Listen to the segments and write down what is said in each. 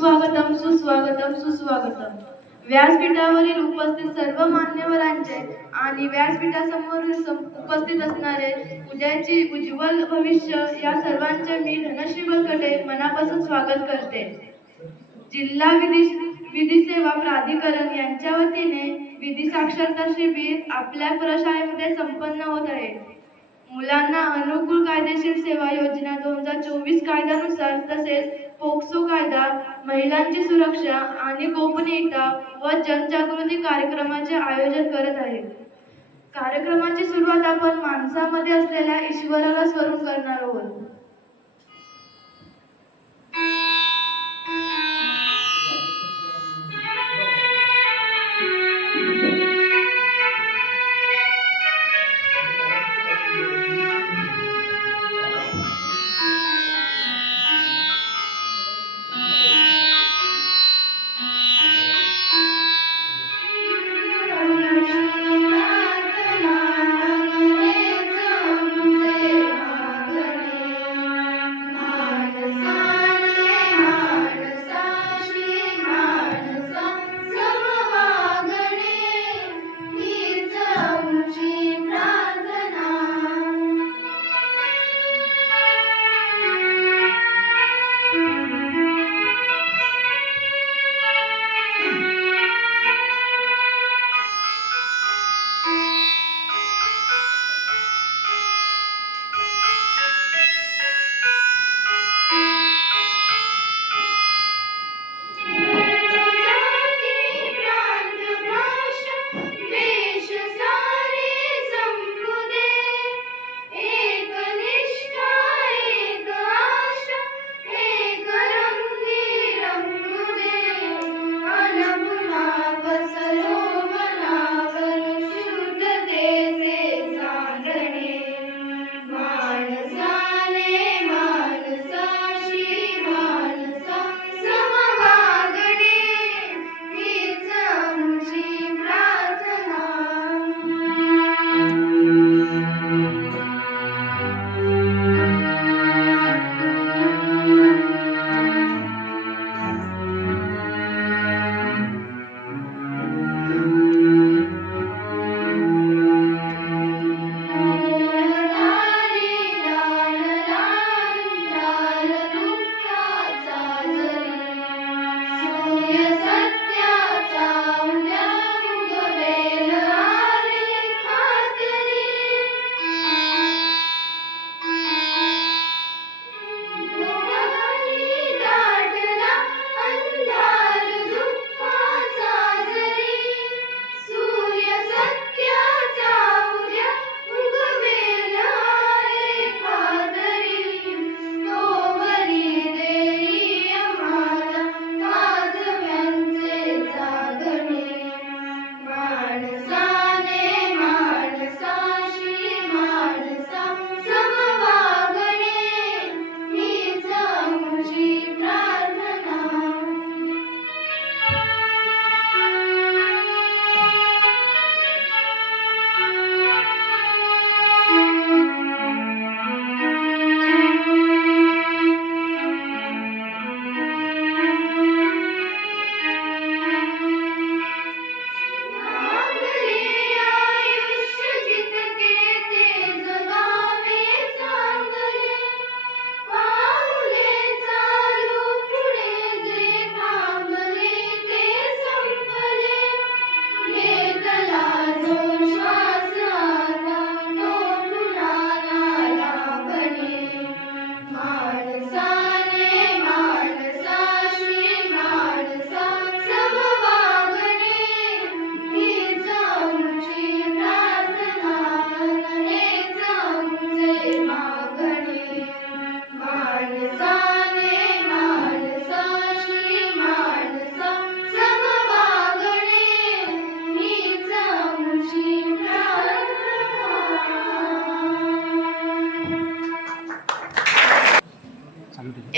सुस्वागतम सुस्वागतम सुस्वागतम. व्यासपीठावरील उपस्थित सर्व मान्यवरांचे आणि व्यासपीठासमोर उपस्थित असणारे उद्याची उज्ज्वल भविष्य या सर्वांचे मी धनश्री बलकटे मनापासून स्वागत करते. जिल्हा विधी सेवा प्राधिकरण यांच्या वतीने विधी साक्षरता शिबिर आपल्या प्रशाळेमध्ये संपन्न होत आहे. मुलांना अनुकूल कायदेशीर सेवा योजना 2024 कायद्यानुसार तसेच पोक्सो कायदा, महिलांची सुरक्षा आणि गोपनीयता व जनजागृती कार्यक्रमाचे आयोजन करत आहे. कार्यक्रमाची सुरुवात आपण माणसामध्ये असलेल्या ईश्वराला स्मरून करणार आहोत.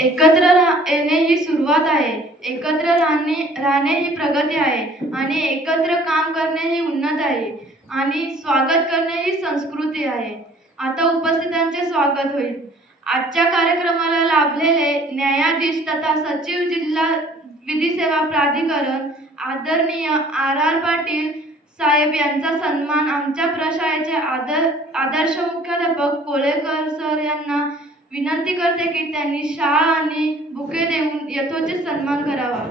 एकत्र येणे ही सुरुवात आहे, एकत्र राहणे ही प्रगती आहे आणि एकत्र काम करणे ही उन्नत आहे आणि स्वागत करणे ही संस्कृती आहे. आता उपस्थितांचे स्वागत होईल. आजच्या कार्यक्रमाला लाभलेले न्यायाधीश तथा सचिव विधी सेवा प्राधिकरण आदरणीय आर पाटील साहेब यांचा सन्मान आमच्या प्रशाळेचे आदर्श मुख्याध्यापक कोळेकर सर यांना विनंती करते की त्यांनी शाळा आणि बुके देऊन यथोचित सन्मान करावा.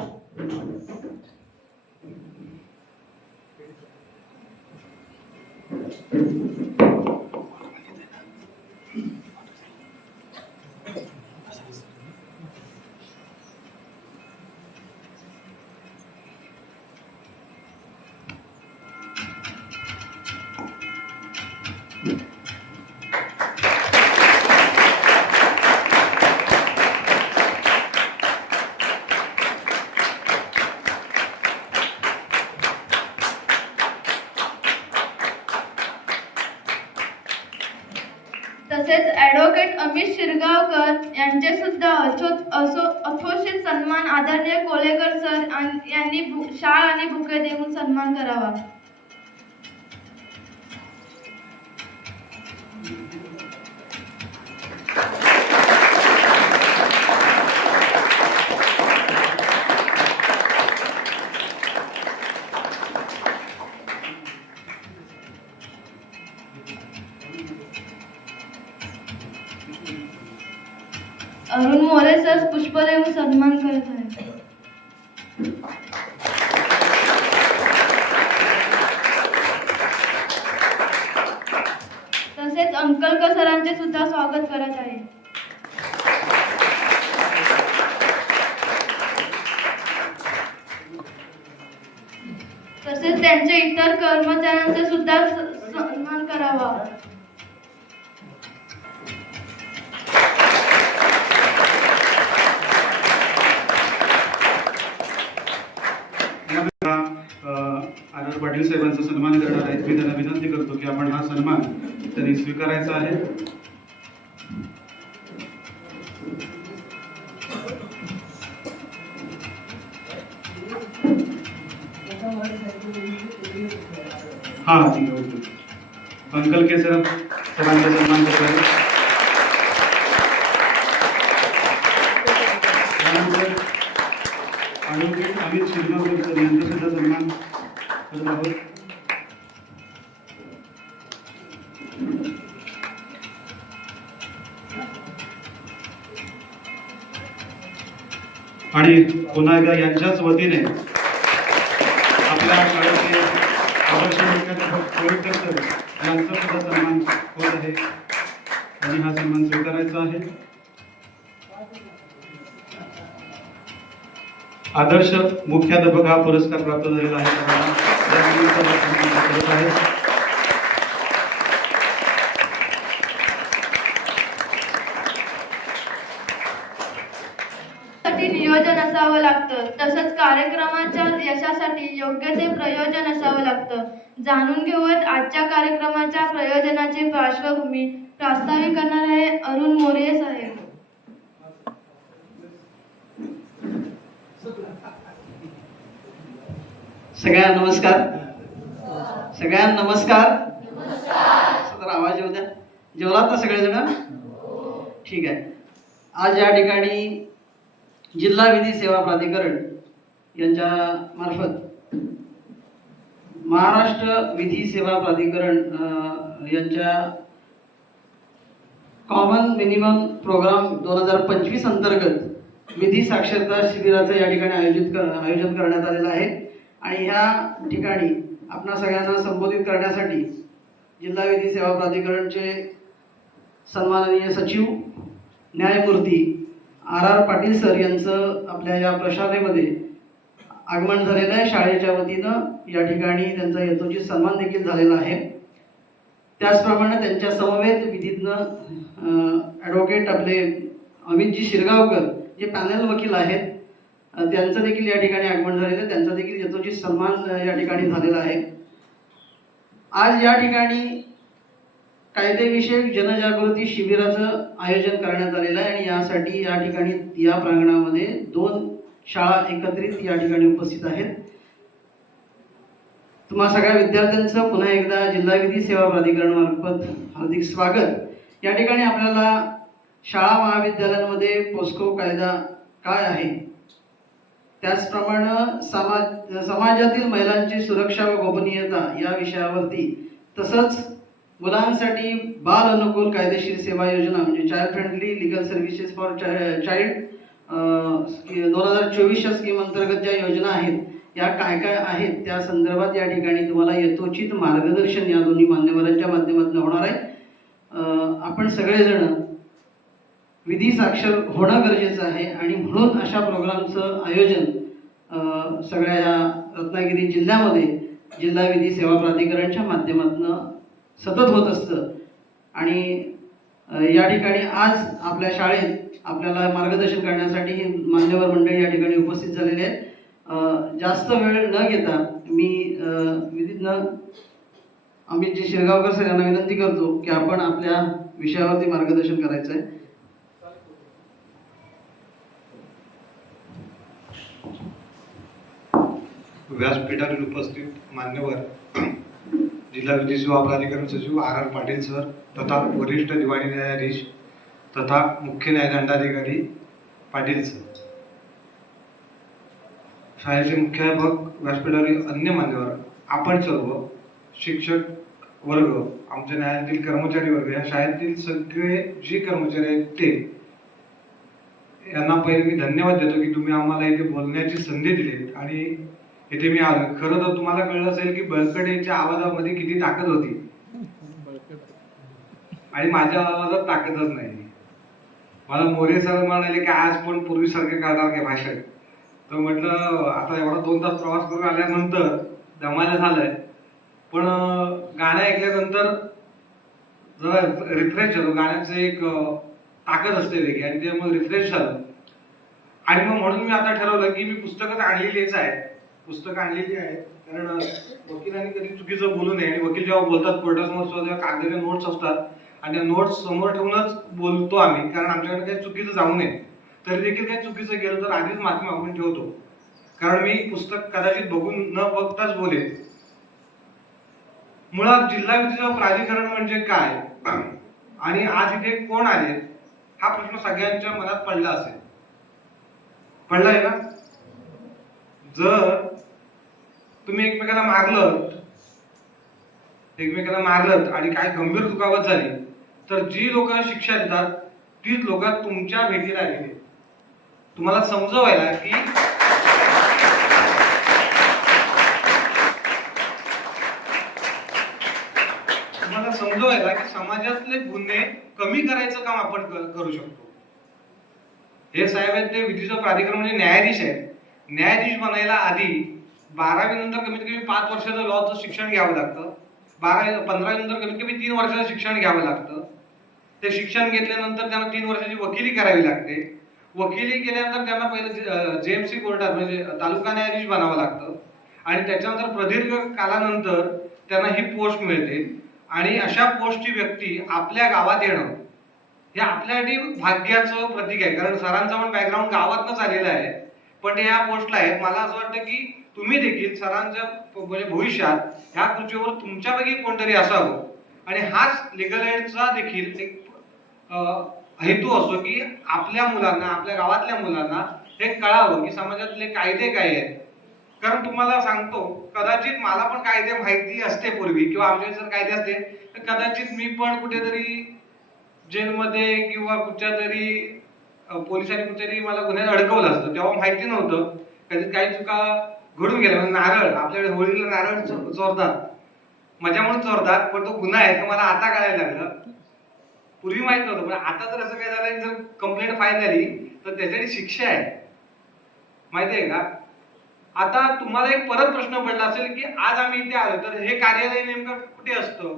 तसेच ॲडव्होकेट अमित शिरगावकर यांचे सुद्धा अथोचित सन्मान आदरणीय कोलेकर सर यांनी शाल आणि बुके देऊन सन्मान करावा. अरुण मोरे सर पुष्प देऊन सन्मान करत आहेत. तसेच अंकलकर सरांचे सुद्धा स्वागत करत आहे. तसेच त्यांचे इतर कर्मचाऱ्यांचे सुद्धा सन्मान करावा. आर पाटील साहेबांचा सन्मान करणार आहेत. मी त्यांना विनंती करतो की आपण हा सन्मान त्यांनी स्वीकारायचा आहे. हा ठीक आहे, ओके. अंकल के सर सरांचा सन्मान करतात. ॲडव्होकेट अमित शिरगावकर सर यांचा सुद्धा सन्मान करत आहोत. आणि पुन्हा एकदा यांच्याच वतीने आपल्या शाळेचे आदर्श मुख्याध्यापक कोळेकर सर यांचा सुद्धा सन्मान होत आहे आणि हा सन्मान स्वीकारायचा आहे. आदर्श मुख्याध्यापक हा पुरस्कार प्राप्त झालेला आहे. नियोजन असावं लागतं. तसंच कार्यक्रमाच्या यशासाठी योग्य ते प्रयोजन असावं लागतं. जाणून घेऊयात आजच्या कार्यक्रमाच्या प्रयोजनाची पार्श्वभूमी. प्रास्ताविक करणार आहे अरुण मोरे साहेब. सगळ्यांना नमस्कार. सगळ्यांना नमस्कार. जरा आवाज येऊ द्या. जेवलात ना सगळेजण? ठीक आहे. आज या ठिकाणी जिल्हा विधी सेवा प्राधिकरण यांच्या मार्फत महाराष्ट्र विधी सेवा प्राधिकरण यांच्या कॉमन मिनिमम प्रोग्राम 2025 अंतर्गत विधी साक्षरता शिबिराचं या ठिकाणी आयोजन करण्यात आलेलं आहे. आणि ह्या ठिकाणी आपणा सगळ्यांना संबोधित करण्यासाठी जिल्हा विधी सेवा प्राधिकरणचे सन्माननीय सचिव न्यायमूर्ती आर पाटील सर यांचं आपल्या या प्रशालेमध्ये आगमन झालेलं आहे. शाळेच्या वतीनं या ठिकाणी त्यांचा यथोचित सन्मान देखील झालेला आहे. त्याचप्रमाणे त्यांच्या समवेत विधीज्ञ ॲडव्होकेट आपले अमितजी शिरगावकर जे पॅनल वकील आहेत त्यांचं देखील या ठिकाणी आगमन झालेलं आहे. त्यांचा देखील यथोचित सन्मान या ठिकाणी झालेला आहे. आज या ठिकाणी कायदेविषयक जनजागृती शिबिराचं आयोजन करण्यात आलेलं आहे आणि यासाठी या ठिकाणी या प्रांगणामध्ये 2 शाळा एकत्रित या ठिकाणी उपस्थित आहेत. तुम्हा सगळ्या विद्यार्थ्यांचं पुन्हा एकदा जिल्हा विधी सेवा प्राधिकरणामार्फत हार्दिक स्वागत. या ठिकाणी आपल्याला शाळा महाविद्यालयांमध्ये पोस्को कायदा काय आहे त्याचप्रमाणे समाजातील महिलांची सुरक्षा व गोपनीयता या विषयावरती, तसंच मुलांसाठी बाल अनुकूल कायदेशीर सेवा योजना म्हणजे child friendly legal services for child 2024च्या स्कीम अंतर्गत ज्या योजना आहेत या काय काय आहेत त्या संदर्भात या ठिकाणी तुम्हाला यथोचित मार्गदर्शन या दोन्ही मान्यवरांच्या माध्यमातून होणार आहे. आपण सगळेजण विधी साक्षर होणं गरजेचं आहे आणि म्हणून अशा प्रोग्रामचं आयोजन सगळ्या या रत्नागिरी जिल्ह्यामध्ये जिल्हा विधी सेवा प्राधिकरणच्या माध्यमातून सतत होत असतं. आणि या ठिकाणी आज आपल्या शाळेत आपल्याला मार्गदर्शन करण्यासाठी ही मान्यवर मंडळी या ठिकाणी उपस्थित झालेले आहेत. जास्त वेळ न घेता मी विधीज्ञ अमितजी शिरगावकर सर यांना विनंती करतो की आपण आपल्या विषयावरती मार्गदर्शन करायचं आहे. व्यासपीठावर उपस्थित मान्यवर जिल्हा विधी सेवा प्राधिकरण सचिव आर पाटील सर तथा वरिष्ठ दिवाणी न्यायाधीश तथा मुख्य न्यायदंडाधिकारी पाटील सर, शाळेचे मुख्याध्यापक, व्यासपीठावरील अन्य मान्यवर, आपण सर्व शिक्षक वर्ग, आमच्या न्यायालयातील कर्मचारी वर्ग, या शाळेतील सगळे जे कर्मचारी आहेत ते यांना पहिले मी धन्यवाद देतो की तुम्ही आम्हाला इथे बोलण्याची संधी दिली. आणि इथे मी आलो. खरं तर तुम्हाला कळलं असेल की बळकटेच्या आवाजामध्ये किती ताकद होती आणि माझ्या आवाजात ताकदच नाही. मला मोरे सर म्हणाले की आज पण पूर्वीसारखे करणार काय भाषण, तर म्हटलं आता एवढा 2 तास प्रवास करून आल्यानंतर दमायला झालंय, पण गाणं ऐकल्यानंतर जरा रिफ्रेश झालो. गाण्याचं एक ताकद असते वेगळी आणि ते मग रिफ्रेश झालं. आणि मग म्हणून मी आता ठरवलं की मी पुस्तकं आणलेलीच आहे, पुस्तकं आणलेली आहेत, कारण वकिलांनी कधी चुकीचं बोलू नये. आणि वकील जेव्हा बोलतात कोर्टासमोर सुद्धा कागदाच्या नोट्स असतात आणि त्या नोट्स समोर ठेवूनच बोलतो आम्ही, कारण आमच्याकडे काही चुकीचं जाऊ नये. तरी देखील काही चुकीचं गेलं तर आधीच माफी मागून ठेवतो, कारण मी पुस्तक कदाचित बघून न बघताच बोलेन. मुळात जिल्हा विधी सेवा प्राधिकरण म्हणजे काय आणि आज इथे कोण आले हा प्रश्न सगळ्यांच्या मनात पडला असेल. पडलाय ना? जर तुम्ही एकमेकाला मारलत आणि काय गंभीर दुखापत झाली तर जी लोक शिक्षा देतात तीच लोक तुमच्या भेटीला आलेली, तुम्हाला समजवायला की समाजातले गुन्हे कमी करायचं काम आपण करू शकतो. हे साहेब आहेत ते विधीचं प्राधिकरण म्हणजे न्यायाधीश आहेत. न्यायाधीश बनायला आधी 12वी नंतर कमीत कमी 5 वर्षाचं लॉचं शिक्षण घ्यावं लागतं. 15वी नंतर कमीत कमी 3 वर्षाचं शिक्षण घ्यावं लागतं. ते शिक्षण घेतल्यानंतर त्यांना 3 वर्षाची वकिली करावी लागते. वकिली केल्यानंतर त्यांना पहिलं JMC कोर्टात म्हणजे तालुका न्यायाधीश बनावं लागतं आणि त्याच्यानंतर प्रदीर्घ कालानंतर त्यांना ही पोस्ट मिळते. आणि अशा पोस्टची व्यक्ती आपल्या गावात येणं हे आपल्यासाठी भाग्याचं प्रतीक आहे, कारण सरांचा पण बॅकग्राऊंड गावातनंच आलेला आहे, पण ते ह्या पोस्टला आहेत. मला असं वाटतं की तुम्ही देखील सरांच्या म्हणजे भविष्यात ह्या खुर्चीवर तुमच्यापैकी कोणतरी असावं. आणि हाच लिगल एडचा देखील एक हेतू असतो की आपल्या मुलांना, आपल्या गावातल्या मुलांना हे कळावं की समाजातले कायदे काय आहेत. कारण तुम्हाला सांगतो, कदाचित मला पण कायदे माहिती असते पूर्वी किंवा आमच्या जर कायदे असते तर कदाचित मी पण कुठेतरी जेलमध्ये किंवा कुठच्या तरी पोलिसांनी कुठेतरी मला गुन्ह्यात अडकवलं असतं. तेव्हा माहिती नव्हतं, कधी काही चुका घडून गेल्या. नारळ आपल्याकडे होळीला नारळ चोरतात, मजा म्हणून चोरतात, पण तो गुन्हा आहे तो मला आता कळायला लागलं. पूर्वी माहित नव्हतं, पण आता जर असं काय झालं जर कंप्लेंट फाईल झाली तर त्यासाठी शिक्षा आहे, माहिती आहे का? आता तुम्हाला एक परत प्रश्न पडला असेल की आज आम्ही इथे आलो तर हे कार्यालय नेमकं कुठे असतं?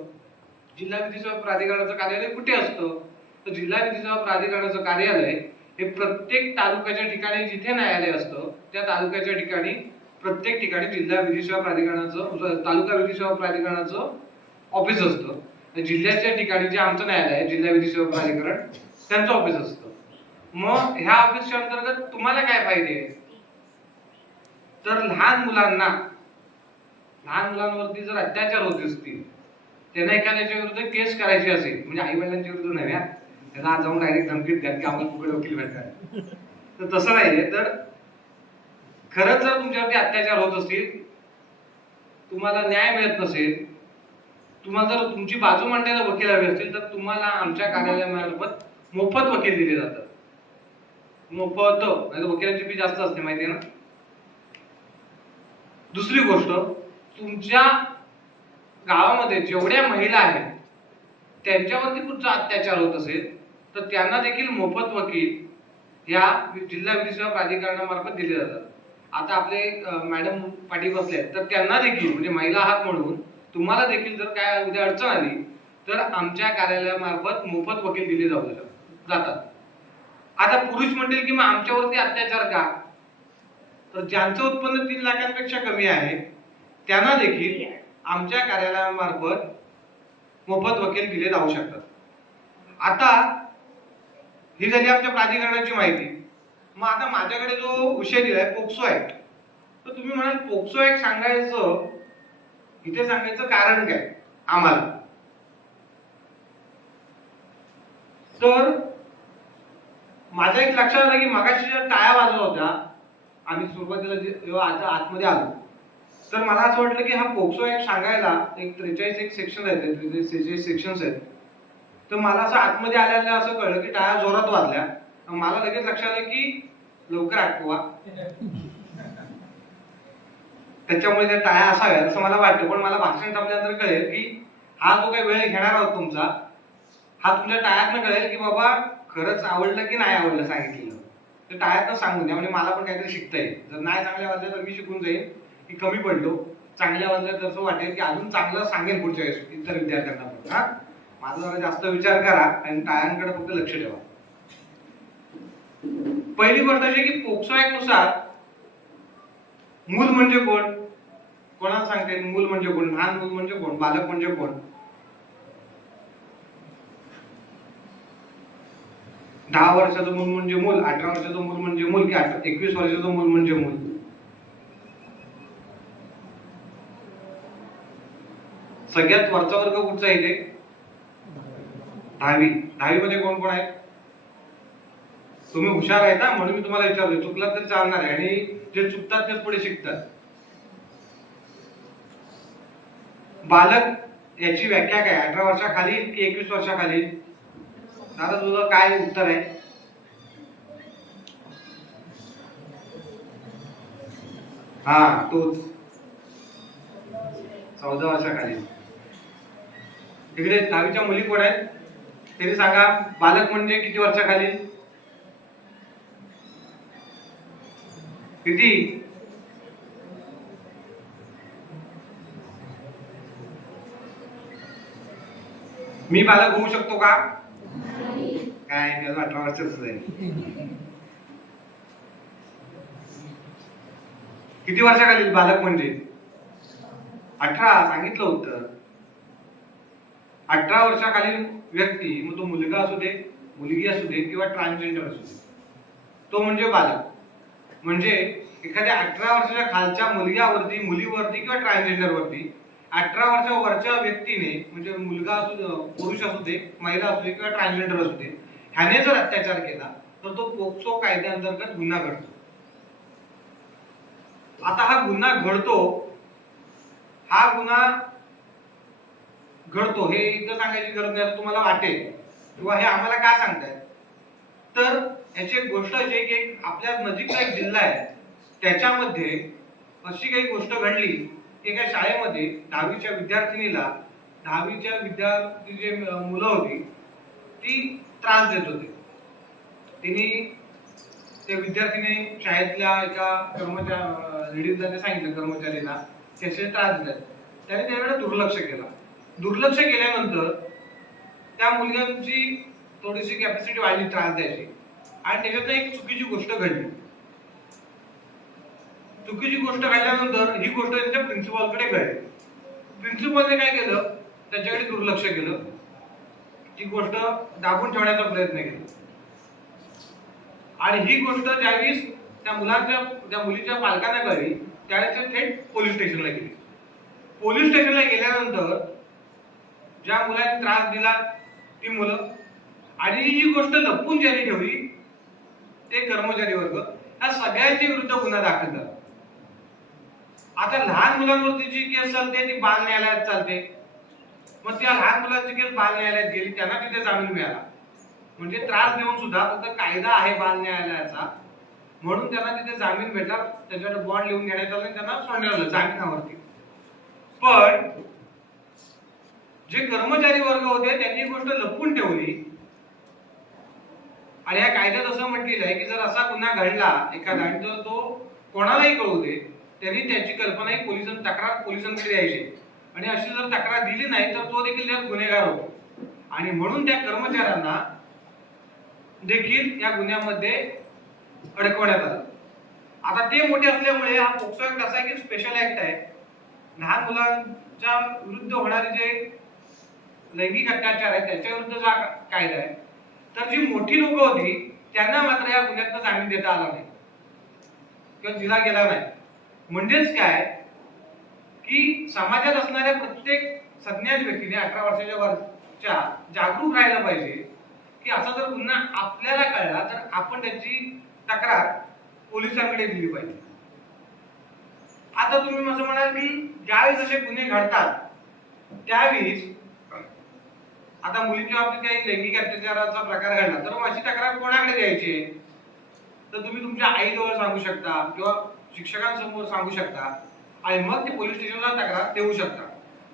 जिल्हा विधी सेवा प्राधिकरणाचं कार्यालय कुठे असतं? तर जिल्हा विधी सेवा प्राधिकरणाचं कार्यालय हे प्रत्येक तालुक्याच्या ठिकाणी जिथे न्यायालय असतं त्या तालुक्याच्या ठिकाणी प्रत्येक ठिकाणी जिल्हा विधी सेवा प्राधिकरणाचं, तालुका विधी सेवा प्राधिकरणाचं ऑफिस असतं. जिल्ह्याच्या ठिकाणी जे आमचं न्यायालय आहे जिल्हा विधी सेवा प्राधिकरण त्यांचं ऑफिस असतं. मग ह्या ऑफिसच्या अंतर्गत तुम्हाला काय फायदे आहेत? तर लहान मुलांवरती जर अत्याचार होत असतील, त्यांना एखाद्याच्या विरुद्ध केस करायची असेल, म्हणजे आई वडिलांच्या विरुद्ध नव्हे, त्यांना आज जाऊन डायरेक्ट धमकीत द्या की आम्हाला कुठे वकील भेटतात, तर तसं नाहीये. तर खरंच जर तुमच्यावरती अत्याचार होत असतील, तुम्हाला न्याय मिळत नसेल, तुम्हाला जर तुमची बाजू मांडायला वकील हवे असतील, तर तुम्हाला आमच्या कार्यालयामार्फत मोफत वकील दिले जातात. मोफत, नाही वकिलांची फी जास्त असते माहिती आहे ना. दुसरी गोष्ट, तुमच्या गावामध्ये जेवढ्या महिला आहेत त्यांच्यावरती कुठचा अत्याचार होत असेल तर त्यांना देखील मोफत वकील या जिल्हा विधी सेवा प्राधिकरणामार्फत दिले जातात. आता आपले मॅडम पाटील बसले आहेत, तर त्यांना देखील म्हणजे महिला आहात म्हणून तुम्हाला देखील जर काय उद्या अडचण आली तर आमच्या कार्यालयामार्फत मोफत वकील दिले जातात. आता पुरुष म्हणतील की मग आमच्यावरती अत्याचार का? तर ज्यांचं उत्पन्न 3 लाखांपेक्षा कमी आहे त्यांना देखील आमच्या कार्यालयामार्फत मोफत वकील दिले जाऊ शकतात. आता ही झाली आमच्या प्राधिकरणाची माहिती. मग आता माझ्याकडे जो विषय दिलाय पोक्सो ऍक्ट, तर तुम्ही म्हणाल पोक्सो ऍक्ट सांगायचं इथे सांगायचं कारण काय आम्हाला? तर माझ्या एक लक्षात आलं की मगाशी ज्या टाळ्या वाजल्या होत्या आम्ही सुरुवातीला जेव्हा आता आतमध्ये आलो, तर मला असं वाटलं की हा पोक्सो ऍक्ट सांगायला एक 43 एक सेक्शन आहेत, 46 सेक्शन्स आहेत. तर मला असं आतमध्ये आल्याला असं कळलं की टाळ्या जोरात वाजल्या. मला लगेच लक्षात आलं की लवकर आटवा, त्याच्यामुळे त्या टाळ्या असाव्या असं मला वाटतं. पण मला भाषण थांबल्यानंतर कळेल की हा जो काही वेळ घेणार आहोत तुमचा, हा तुमच्या टाळ्यातनं कळेल की बाबा खरंच आवडलं की नाही आवडलं सांगितलेलं. तर टाळ्यातनं सांगून द्या, म्हणजे मला पण काहीतरी शिकता येईल. जर नाही चांगल्या वाजल्या तर मी शिकून जाईल की कमी पडलो, चांगल्या वाजल्या तर असं वाटेल की अजून चांगलं सांगेन पुढच्या वेळेस इतर विद्यार्थ्यांना पण. हा माझा जरा जास्त विचार करा आणि टाळ्यांकडे फक्त लक्ष ठेवा. पहिली गोष्ट अशी की पोक्सो ऍक्ट नुसार मूल म्हणजे कोण? कोणाला सांगता येईल मूल म्हणजे कोण? लहान मूल म्हणजे कोण? बालक म्हणजे कोण? 10 वर्षाचं मूल म्हणजे मूल, 18 वर्षाचं मूल म्हणजे मूल की 21 वर्षाचं मूल म्हणजे मूल? सगळ्यात वरचा वर्ग कुठचा आहे? 10वी. 10वी मध्ये कोण कोण आहे? तुम्ही हुशार आहे ना म्हणून मी तुम्हाला विचारतो. चुकलात तर चालणार आहे, आणि जे चुकतात तेच पुढे शिकतात. बालक याची व्याख्या काय? 18 वर्षाखाली की 21 वर्षाखाली? दादा तुझं काय उत्तर आहे? हा तोच 14 वर्षाखाली. तिकडे 10वीच्या मुली कोण आहेत तरी सांगा. बालक म्हणजे किती वर्षाखाली? किती? मी बालक होऊ शकतो का? काय मी 18 वर्षाच आहे. किती वर्षाखाली बालक म्हणजे? 18. सांगितलं उत्तर. 18 वर्षाखालील व्यक्ती, मग तो मुलगा असू दे, मुलगी असू दे किंवा ट्रान्सजेंडर असू दे, तो म्हणजे बालक. म्हणजे एखाद्या 18 वर्षाच्या खालच्या मुलग्यावरती, मुलीवरती किंवा ट्रान्सजेंडरवरती 18 वर्षावरच्या व्यक्तीने, म्हणजे मुलगा असू, पुरुष असू दे, महिला असू दे किंवा ट्रान्सजेंडर असू दे, ह्याने जर अत्याचार केला तर तो पोक्सो कायद्याअंतर्गत गुन्हा घडतो. आता हा गुन्हा घडतो, हा गुन्हा घडतो हे इथं सांगायची गरज नाही असं तुम्हाला वाटेल, किंवा हे आम्हाला का सांगतायत, तर याची एक गोष्ट अशी आहे की आपल्या नजीकचा एक जिल्हा आहे, त्याच्यामध्ये अशी काही गोष्ट घडली की एका शाळेमध्ये 10वीच्या विद्यार्थिनीला, 10वीच्या विद्यार्थी जे मुलं होती ती त्रास देत होते. तिने त्या विद्यार्थीने शाळेतल्या एका लेडीजला सांगितलं, कर्मचारीला त्याचे त्रास देतात. त्याने त्यावेळेला दुर्लक्ष केलं. दुर्लक्ष केल्यानंतर त्या मुलग्यांची थोडीशी कॅपॅसिटी वाढली त्रास द्यायची, आणि त्याच्यात एक चुकीची गोष्ट घडली. चुकीची गोष्ट घडल्यानंतर ही गोष्ट त्यांच्या प्रिन्सिपॉलकडे घडली. प्रिन्सिपॉलने काय केलं, त्याच्याकडे दुर्लक्ष केलं, ती गोष्ट दाबून ठेवण्याचा प्रयत्न केला. आणि ही गोष्ट ज्यावेळेस त्या मुलीच्या पालकांना कळली त्यावेळेस ते थेट पोलीस स्टेशनला गेले. पोलीस स्टेशनला गेल्यानंतर ज्या मुलांनी त्रास दिला ती मुलं, आणि ही गोष्ट लपवून ज्यांनी ठेवली ते कर्मचारी वर्ग, ह्या सगळ्यांच्या विरुद्ध गुन्हा दाखल झाला. आता लहान मुलांवरती जी केस चालते ती बाल न्यायालयात चालते. मग त्या लहान मुलांची केस बाल न्यायालयात गेली, त्यांना तिथे जामीन मिळाला. म्हणजे त्रास देऊन सुद्धा फक्त कायदा आहे बाल न्यायालयाचा म्हणून त्यांना तिथे जामीन भेटला, त्याच्यावर बॉन्ड लिहून घेण्यात आला आणि त्यांना सोडण्यात आलं जामिनावरती. पण जे कर्मचारी वर्ग होते त्यांनी ही गोष्ट लपवून ठेवली आणि या कायद्यात असं म्हटलेलं आहे की जर असा गुन्हा घडला एखादा आणि जर तो कोणालाही कळू दे, त्यांनी त्याची कल्पना ही तक्रार पोलिसांकडे द्यायची आणि अशी जर तक्रार दिली नाही तर तो देखील त्यात गुन्हेगार होतो. आणि म्हणून त्या कर्मचाऱ्यांना देखील या गुन्ह्यामध्ये अडकवण्यात आलं. आता ते मोठे असल्यामुळे हा पोक्सो ऍक्ट असा की स्पेशल ऍक्ट आहे. लहान मुलांच्या विरुद्ध होणारे जे लैंगिक अत्याचार आहे त्याच्या विरुद्ध जो कायदा आहे, तर जी मोठी लोक होती त्यांना मात्र या गुन्ह्यातनं जामीन देता आला नाही किंवा दिला गेला नाही. म्हणजेच काय की समाजात असणाऱ्या प्रत्येक सज्ञान व्यक्तीने 18 वर्षाच्या वरच्या जागरूक राहायला पाहिजे की असा जर गुन्हा आपल्याला कळला तर आपण त्याची तक्रार पोलिसांकडे दिली पाहिजे. आता तुम्ही असं म्हणाल की ज्यावेळेस असे गुन्हे घडतात त्यावेळेस आता मुलींच्या बाबतीत काही लैंगिक अत्याचाराचा प्रकार घडला तर मग अशी तक्रार कोणाकडे द्यायची? तर तुम्ही तुमच्या आईजवळ सांगू शकता किंवा शिक्षकांसमोर सांगू शकता आणि मग ते पोलीस स्टेशनला तक्रार देऊ शकता.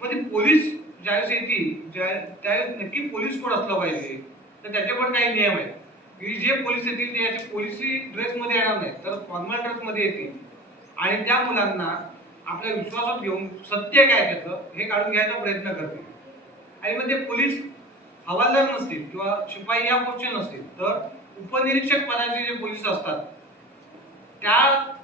मग ते पोलीस ज्यावेळेस येतील त्यावेळेस नक्की पोलीस कोण असलं पाहिजे, तर त्याचे पण काही नियम आहेत की जे पोलीस येतील ते याचे पोलिसी ड्रेस मध्ये येणार नाही तर फॉर्मल ड्रेस मध्ये येतील आणि त्या मुलांना आपल्या विश्वासात घेऊन सत्य काय त्याचं हे काढून घ्यायचा प्रयत्न करतील. आणि मग ते पोलीस हवालदार नसतील किंवा शिपाई या पोस्टचे नसतील तर उपनिरीक्षक पदाचे जे पोलीस असतात त्या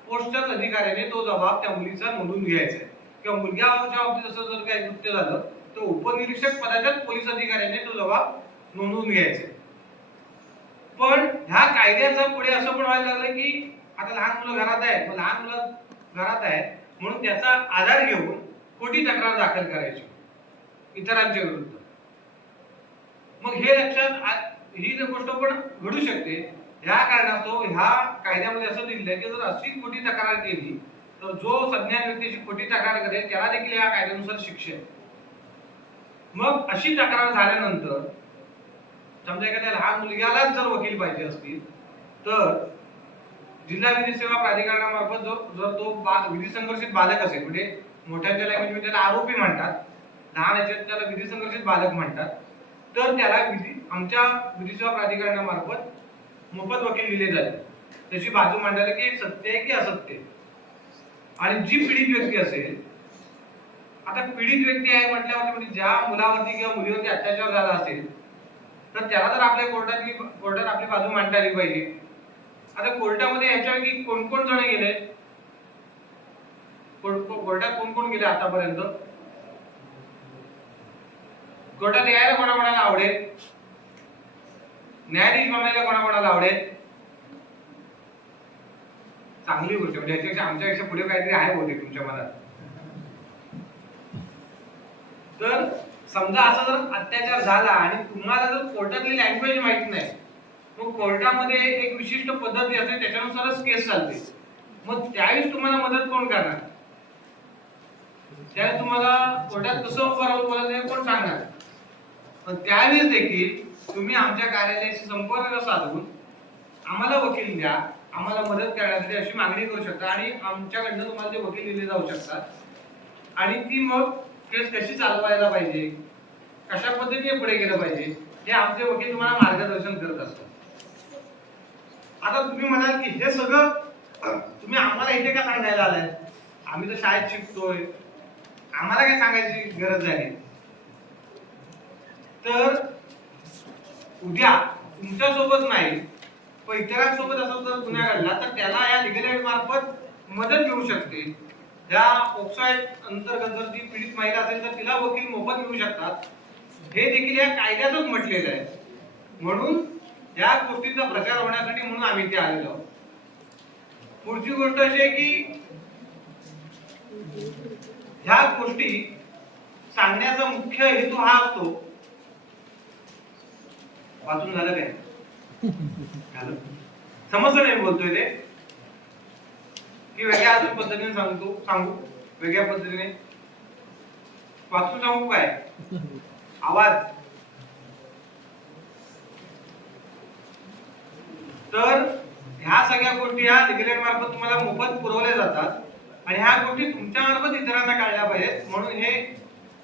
पोस्टच्याच अधिकाऱ्याने तो जबाब त्या मुलीचा नोंदवून घ्यायचा आहे. किंवा मुलग्याच्या बाबतीत असं जर काही कृत्य झालं तर उपनिरीक्षक पदाच्याच पोलीस अधिकाऱ्याने तो जबाब नोंदवून घ्यायचा आहे. पण ह्या कायद्याचा पुढे असं पण व्हायला लागलं की आता लहान मुलं घरात आहेत, मग लहान मुलं घरात आहेत म्हणून त्याचा आधार घेऊन खोटी तक्रार दाखल करायची इतरांच्या विरुद्ध. मग हे लक्षात ही गोष्ट पण घडू शकते. ह्या कारणास्तव ह्या कायद्यामध्ये असं दिलेलं की जर अशी खोटी तक्रार केली तर जो सज्ञान व्यक्तीची खोटी तक्रार करेल त्याला देखील या कायद्यानुसार शिक्षा आहे. मग अशी तक्रार झाल्यानंतर समजा एखाद्या लहान मुलग्यालाच जर वकील पाहिजे असतील तर जिल्हा विधी सेवा प्राधिकरणामार्फत जर तो विधी संघर्षित बालक असेल, म्हणजे मोठ्यांच्या लँग्वेजमध्ये त्याला आरोपी म्हणतात, लहान याच्यात त्याला विधी संघर्षित बालक म्हणतात, तर त्याला आमच्या विधी सेवा प्राधिकरणामार्फत मोफत वकील दिले जाते. त्याची बाजू मांडायला की सत्य आहे की असत्य आहे. आणि जी पीडित व्यक्ती असेल, आता पीडित व्यक्ती आहे म्हटल्यावर म्हणजे ज्या मुलावरती किंवा मुलीवरती अत्याचार झाला असेल तर त्याला जर आपल्या कोर्टात आपली बाजू मांडता आली पाहिजे. आता कोर्टामध्ये याच्यापैकी कोण कोण जण गेले, कोर्टात कोण कोण गेले आतापर्यंत? कोर्टात यायला कोणाकोणाला आवडेल? न्यायाधीश बनायला कोणाकोणाला आवडेल? चांगली गोष्ट, म्हणजे याच्यापेक्षा आमच्यापेक्षा पुढे काहीतरी आहे बहुतेक तुमच्या मनात. तर समजा असा जर अत्याचार झाला आणि तुम्हाला जर कोर्टातली लँग्वेज माहित नाही, मग कोर्टामध्ये एक विशिष्ट पद्धती असते त्याच्यानुसारच केस चालते, मग त्यावेळेस तुम्हाला मदत कोण करणार? त्यावेळेस तुम्हाला कोर्टात कसं उभं राहून बोलायचं कोण सांगणार? पण त्यावेळेस देखील तुम्ही आमच्या कार्यालयाशी संपर्क साधून आम्हाला वकील द्या, आम्हाला मदत करण्यासाठी अशी मागणी करू शकता आणि आमच्याकडनं तुम्हाला ते वकील दिले जाऊ शकतात आणि ती मग केस कशी चालवायला पाहिजे, कशा पद्धतीने पुढे गेलं पाहिजे हे आमचे वकील तुम्हाला मार्गदर्शन करत असतात. आता तुम्ही म्हणाल की हे सगळं तुम्ही आम्हाला इथे का सांगायला आलाय? आम्ही तर शाळेत शिकतोय, आम्हाला काय सांगायची गरज नाही. तर उद्या तुमच्या सोबत नाही पण इतरांसोबत असा जर गुन्हा घडला तर त्याला या लीगल एड मार्फत मदत मिळू शकते. या पोक्सो अंतर्गत जर ती पीडित महिला असेल तर तिला वकील मोफत मिळू शकतात. हे देखील या कायद्यातच म्हटलेलं आहे. म्हणून या गोष्टीचा प्रचार होण्यासाठी म्हणून आम्ही इथे आलेलो आहोत. पुढची गोष्ट अशी आहे की ह्या गोष्टी सांगण्याचा मुख्य हेतू हा असतो. वाचून झालं काय? समजलं नाही बोलतोय ते की वेगळ्या अजून पद्धतीने सांगू वेगळ्या पद्धतीने वाचून सांगू काय? आवाज. तर ह्या सगळ्या गोष्टी ह्या लिगल मार्फत तुम्हाला मोफत पुरवल्या जातात आणि ह्या गोष्टी तुमच्या मार्फत इतरांना कळल्या पाहिजेत म्हणून हे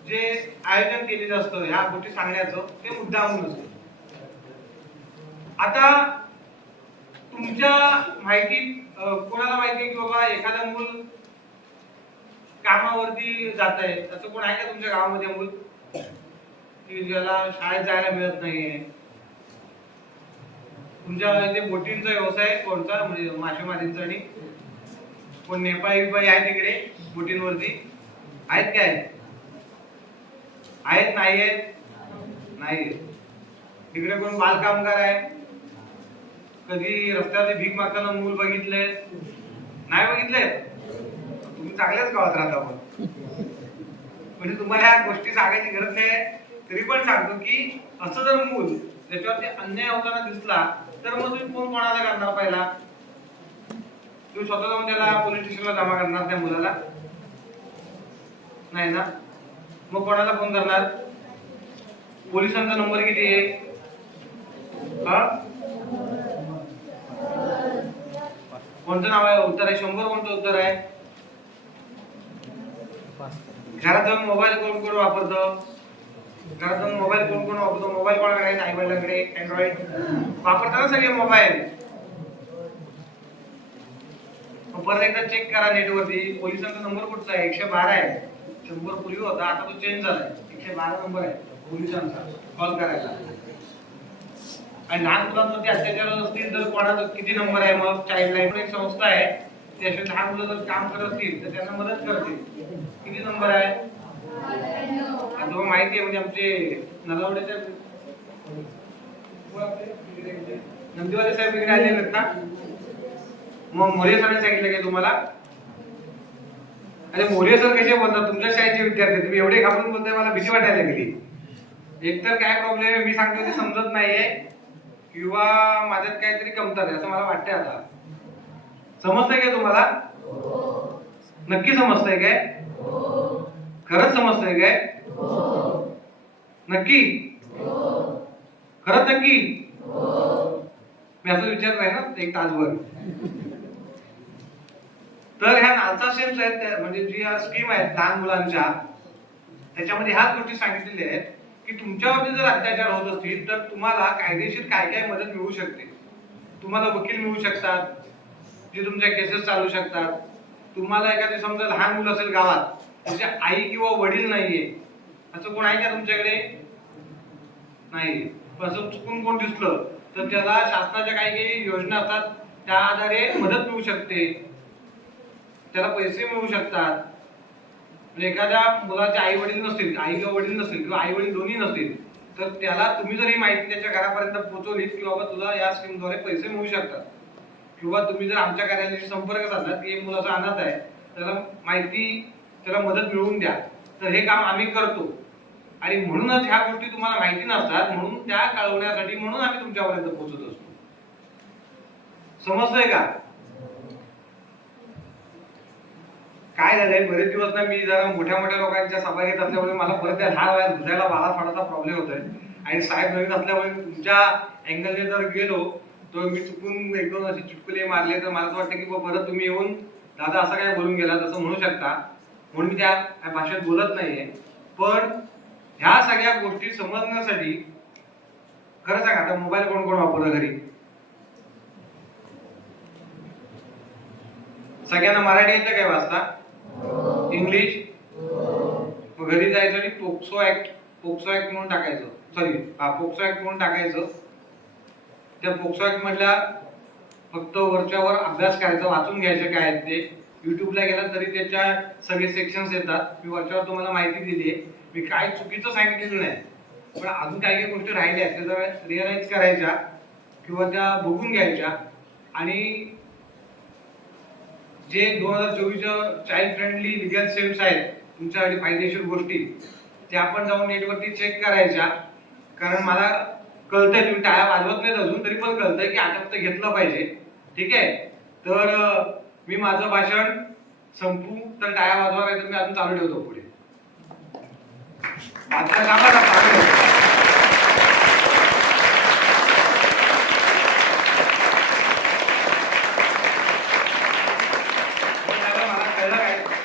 जे आयोजन केलेलं असतं ह्या गोष्टी सांगण्याचं ते मुद्दामून असतं. आता तुमच्या माहिती कोणाला माहिती की बाबा एखादा मूल कामावरती जात आहे, असं कोण आहे का तुमच्या गावामध्ये मूल की ज्याला शाळेत जायला मिळत नाहीये? तुमच्या इथे बोटींचा व्यवसाय कोणता, म्हणजे मासेमारींचा? आणि कोण नेपाळी बाई आहे तिकडे बोटींवरती आहेत काय? आहेत नाही आहेत? नाही. तिकडे कोण बाल कामगार आहे? कधी रस्त्यावरती भीक मागताना मूल बघितले? नाही बघितले? तुम्ही चांगल्याच गावात राहता. पण म्हणजे तुम्हाला ह्या गोष्टी सांगायची गरज नाही, तरी पण सांगतो की असं जर मूल त्याच्यावरती अन्याय होताना दिसला तर मग तुम्ही फोन कोणाला करणार? पहिला तुम्ही स्वतः जाऊन त्याला पोलीस स्टेशनला जमा करणार त्या मुलाला? नाही ना. मग कोणाला फोन करणार? पोलिसांचा नंबर किती आहे? कोणतं नाव आहे? उत्तर आहे 100. कोणतं उत्तर आहे? घरात जाऊन मोबाईल कोण वापरतं? घरात जाऊन मोबाईल कोण वापरतो? मोबाईल कोणाकडे आहे? आई वडिलांकडे. अँड्रॉइड वापरताना सगळे मोबाईल. परत एकदा चेक करा नेटवरती पोलिसांचा नंबर कुठचा आहे? 112 आहे. 100 पूर्वी होता, आता तो चेंज झालाय. 112 नंबर आहे पोलिसांचा कॉल करायला. आणि लहान मुलांवरती अत्याचार असतील तर कोणाचा किती नंबर आहे? मग चाइल्ड लाईन एक संस्था आहे, ती अशी लहान मुलं जर काम करत असतील तर त्यांना मदत करते. किती नंबर आहे? तुम्हाला माहिती आहे म्हणजे आमचे नलावड्याच्या नंदीवाले साहेब इकडे आले आहेत का? मग मोरे सरांनी सांगितलं काय तुम्हाला? अरे मोरे सर कसे बोलतात? तुमच्या शाळेचे विद्यार्थी, तुम्ही एवढे घाबरून बोलताय, मला भीती वाटायला लागली. एकतर काय प्रॉब्लेम आहे मी सांगतो ते समजत नाहीये किंवा माझ्यात काहीतरी कमतरता आहे असं मला वाटतंय. आता समजतंय काय तुम्हाला? नक्की समजतंय काय? खरंच समजतंय काय? नक्की? खरंच नक्की? मी असं विचारत नाही ना एक तासभर. तर ह्या नालसा स्टेम्स आहेत, म्हणजे जी स्कीम आहेत लहान मुलांच्या, त्याच्यामध्ये ह्याच गोष्टी सांगितलेल्या आहेत की तुमच्यावरती जर अत्याचार होत असतील तर तुम्हाला कायदेशीर काय काय मदत मिळू शकते. तुम्हाला वकील मिळू शकतात, जे तुमच्या केसेस चालू शकतात. तुम्हाला एखादी समजा लहान मुलं असेल गावात, त्याच्या आई किंवा वडील नाहीये, असं कोण आहे का तुमच्याकडे? नाही. असं चुकून कोण दिसलं तर त्याला शासनाच्या काही काही योजना असतात, त्या आधारे मदत मिळू शकते, त्याला पैसे मिळू शकतात. म्हणजे एखाद्या मुलाचे आई वडील नसतील, आई किंवा वडील नसतील किंवा आई वडील दोन्ही नसतील तर त्याला तुम्ही जर ही माहिती त्याच्या घरापर्यंत पोहोचवली की बाबा तुला या स्कीमद्वारे पैसे मिळू शकतात, किंवा तुम्ही जर आमच्या कार्यालयाशी संपर्क साधला की एक मुलाचा अनाथ आहे, त्याला माहिती, त्याला मदत मिळवून द्या, तर हे काम आम्ही करतो. आणि म्हणूनच ह्या गोष्टी तुम्हाला माहिती नसतात, म्हणून त्या कळवण्यासाठी म्हणून आम्ही तुमच्यापर्यंत पोहोचत असतो. समजतंय का? काय झालंय बरेच दिवस ना मी जरा मोठ्या मोठ्या लोकांच्या सभा घेत असल्यामुळे मला परत त्या लहान वयात घुसायला मला थोडासा प्रॉब्लेम होतोय. आणि साहेब नवीन असल्यामुळे तुमच्या अँगलने जर गेलो तर मी चुकून एक दोन असे चुटकुले मारले तर मला असं वाटतं की परत तुम्ही येऊन दादा असं काय बोलून गेला तसं म्हणू शकता, म्हणून मी त्या भाषेत बोलत नाहीये. पण ह्या सगळ्या गोष्टी समजण्यासाठी खरं सांगा, आता मोबाईल कोण कोण वापरतं घरी? सगळ्यांना मराठी येतं काय वाचता? इंग्लिश? मग घरी जायचं आणि पोक्सो ऍक्ट म्हणून टाकायचं. पोक्सो ऍक्ट म्हणून टाकायचं. त्या पोक्सो ऍक्ट मधल्या फक्त वरच्यावर अभ्यास करायचा, वाचून घ्यायचे काय आहेत ते. युट्यूबला गेला तरी त्याच्या सगळे सेक्शन्स येतात. मी वरच्यावर तुम्हाला माहिती दिली आहे. मी काय चुकीचं सांगितलेलं नाही, पण अजून काही काही गोष्टी राहिल्या आहेत त्या रिअलाइज करायच्या किंवा त्या बघून घ्यायच्या. आणि जे 2024 चाइल्ड फ्रेंडली लिगल स्टेप्स आहेत तुमच्यासाठी फायदेशीर गोष्टी, त्या आपण जाऊन नेटवरती चेक करायच्या. कारण मला कळतंय तुम्ही टाळ्या वाजवत नाहीत अजून, तरी पण कळतंय की आता फक्त घेतलं पाहिजे. ठीक आहे, तर मी माझं भाषण संपू तर टाळ्या वाजवा, नाही तर मी अजून चालू ठेवतो पुढे. आता थांबा ना, चालू ठेवतो.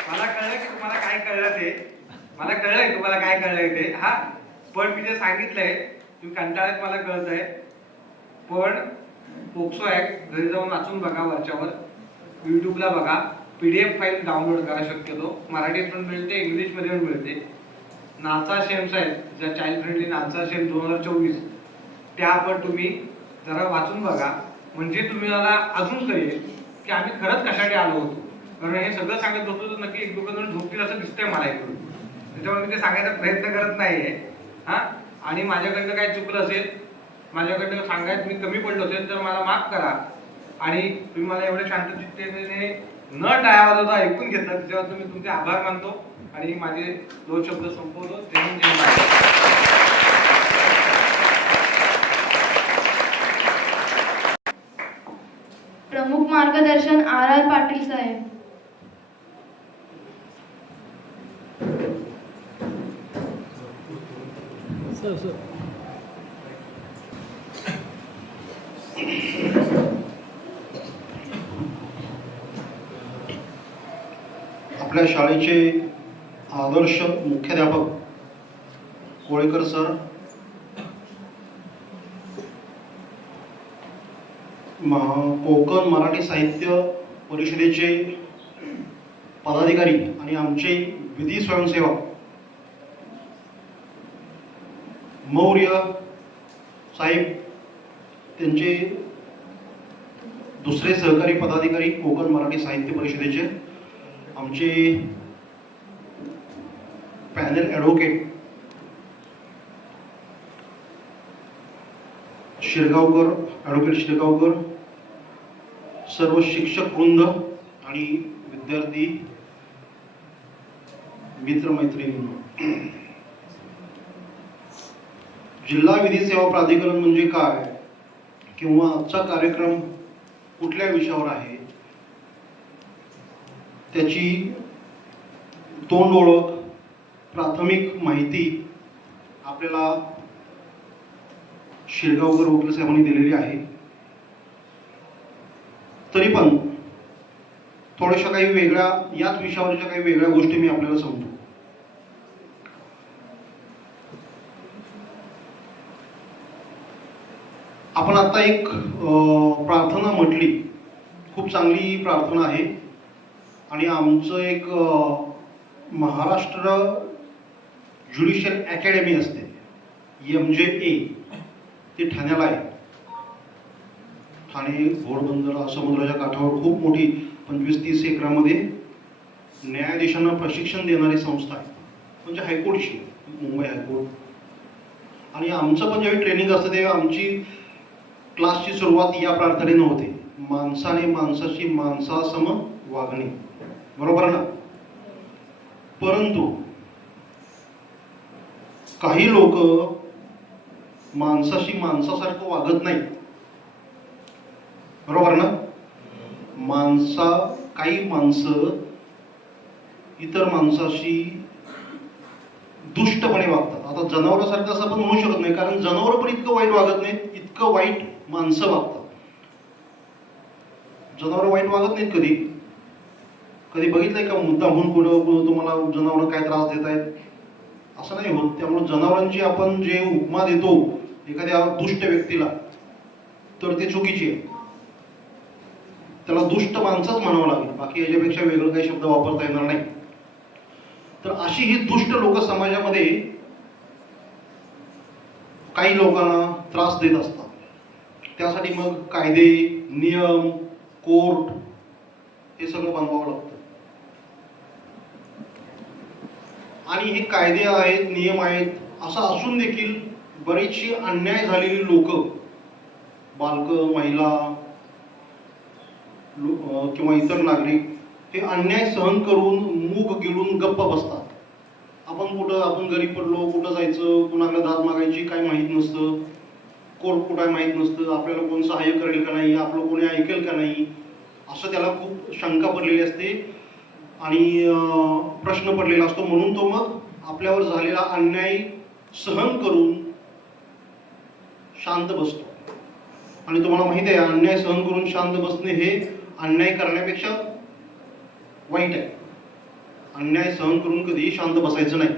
मला कळलं की तुम्हाला काय कळलं ते. मला कळलंय तुम्हाला काय कळलंय ते. हा, पण मी जे सांगितलंय तुम्ही कंटाळ्यात, मला कळत आहे. पण पोक्सो ऍक्ट घरी जाऊन वाचून बघा, वरच्यावर युट्यूबला बघा, PDF फाईल डाउनलोड करा. शक्यतो मराठीत पण मिळते, इंग्लिशमध्ये पण मिळते. नाचा शेम्स आहेत, ज्या चाइल्ड फ्रेंडली नाचा शेम 2024, त्या पण तुम्ही जरा वाचून बघा. म्हणजे तुम्हाला अजून कळेल की आम्ही खरंच कशासाठी आलो होतो. कारण हे सगळं सांगत होतो तर नक्की एक दोघं जण झोपतील असं दिसतंय मला इकडून. त्याच्यामुळे मी ते सांगायचा प्रयत्न करत नाहीये. हा, आणि माझ्याकडनं काय चुकलं असेल, माझ्याकडनं सांगायत मी कमी पडलो असेल तर मला माफ करा. आणि तुम्ही मला एवढ्या शांतचित्तेने न टाळ्या वाजवता ऐकून घेतलं, त्याच्यावर मी तुमचे आभार मानतो आणि माझे 2 शब्द संपवतो. जय हिंद, जय महाराष्ट्र. प्रमुख मार्गदर्शन RR पाटील साहेब. आपल्या शाळेचे आदर्श मुख्याध्यापक कोळेकर सर, कोकण मराठी साहित्य परिषदेचे पदाधिकारी आणि आमचे विधी स्वयंसेवक मौर्य साहेब, त्यांचे दुसरे सहकारी पदाधिकारी कोकण मराठी साहित्य परिषदेचे, आमचे panel advocate Shirgaonkar, advocate Shirgaonkar, सर्व शिक्षक वृंद आणि विद्यार्थी मित्रमैत्रिणी. जिल्हा विधी सेवा प्राधिकरण म्हणजे काय किंवा आजचा कार्यक्रम कुठल्या विषयावर आहे त्याची तोंड ओळख, प्राथमिक माहिती आपल्याला शिरगावकर वकील साहेबांनी दिलेली आहे. तरी पण थोड्याशा काही वेगळ्या, याच विषयावरच्या काही वेगळ्या गोष्टी मी आपल्याला सांगतो. आपण आता एक प्रार्थना म्हटली, खूप चांगली प्रार्थना आहे. आणि आमचं एक महाराष्ट्र ज्युडिशियल अकॅडमी असते, MJA, ती ठाण्याला आहे. ठाणे घोडबंदर समुद्राच्या काठावर खूप मोठी 25-30 एकरामध्ये न्यायाधीशांना प्रशिक्षण देणारी संस्था आहे, म्हणजे हायकोर्टची, मुंबई हायकोर्ट. आणि आमचं पण ज्यावेळी ट्रेनिंग असतं तेव्हा आमची क्लासची सुरुवात या प्रार्थनेनं होते, माणसाने माणसाची माणसासम वागणे. बरोबर ना? परंतु काही लोक माणसाशी माणसासारखं वागत नाही. बरोबर ना? काही माणसं इतर माणसाशी दुष्टपणे वागतात. आता जनावरासारखं असं आपण म्हणू शकत नाही, कारण जनावर पण इतकं वाईट वागत नाही, इतकं वाईट माणसं वागतात. जनावर वाईट वागत नाहीत. कधी बघितलंय का मुद्दा म्हणून कुठं तुम्हाला जनावर काय त्रास देत आहेत? असं नाही होत. त्यामुळे जनावरांची आपण जे उपमा देतो एखाद्या दुष्ट व्यक्तीला, तर ते चुकीची आहे. त्याला दुष्ट माणसंच म्हणावं लागेल, बाकी याच्यापेक्षा वेगळं काही शब्द वापरता येणार नाही. तर अशी ही दुष्ट लोक समाजामध्ये काही लोकांना त्रास देत असतात. त्यासाठी मग कायदे, नियम, कोर्ट हे सगळं बनवावं लागतं. आणि हे कायदे आहेत, नियम आहेत, असं असून देखील बरीचशी अन्याय झालेली लोक, बालकं, महिला किंवा इतर नागरिक, हे अन्याय सहन करून मूग गिळून गप्प बसतात. आपण गरीब पडलो, कुठं जायचं, कुणाला दाद मागायची काय माहीत नसतं, कोर्ट कुठं माहीत नसतं, आपल्याला कोण सहाय्य करेल का नाही, आपलं कोणी ऐकेल का नाही, असं त्याला खूप शंका पडलेली असते. आणि प्रश्न पडलेला असतो, म्हणून तो मग आपल्यावर झालेला अन्याय सहन करून शांत बसतो. आणि तुम्हाला माहिती आहे, अन्याय सहन करून शांत बसणे हे अन्याय करण्यापेक्षा वाईट आहे. अन्याय सहन करून कधीही शांत बसायचं नाही.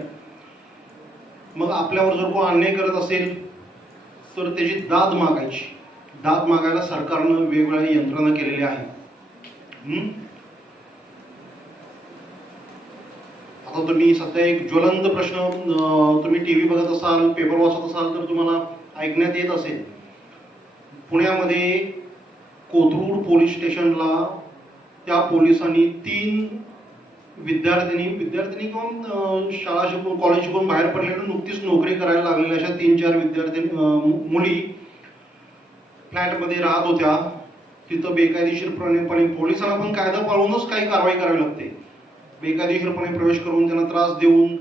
मग आपल्यावर जर कोण अन्याय करत असेल तर त्याची दाद मागायची. दाद मागायला सरकारनं वेगवेगळ्या यंत्रणा केलेल्या आहेत. आता तुम्ही सध्या एक ज्वलंत प्रश्न, तुम्ही टी व्ही बघत असाल, पेपर वाचत असाल तर तुम्हाला ऐकण्यात येत असेल, पुण्यामध्ये कोथरूड पोलीस स्टेशनला त्या पोलिसांनी 3 विद्यार्थिनी किंवा शाळा शिकून कॉलेज शिकून बाहेर पडलेल्या नुकतीच नोकरी करायला लागलेल्या अशा 3-4 विद्यार्थिनी मुली फ्लॅटमध्ये राहत होत्या. तिथं बेकायदेशीरपणे पोलिसांना पण कायदा पाळूनच काही कारवाई करावी लागते. बेकायदेशीरपणे प्रवेश करून त्यांना त्रास देऊन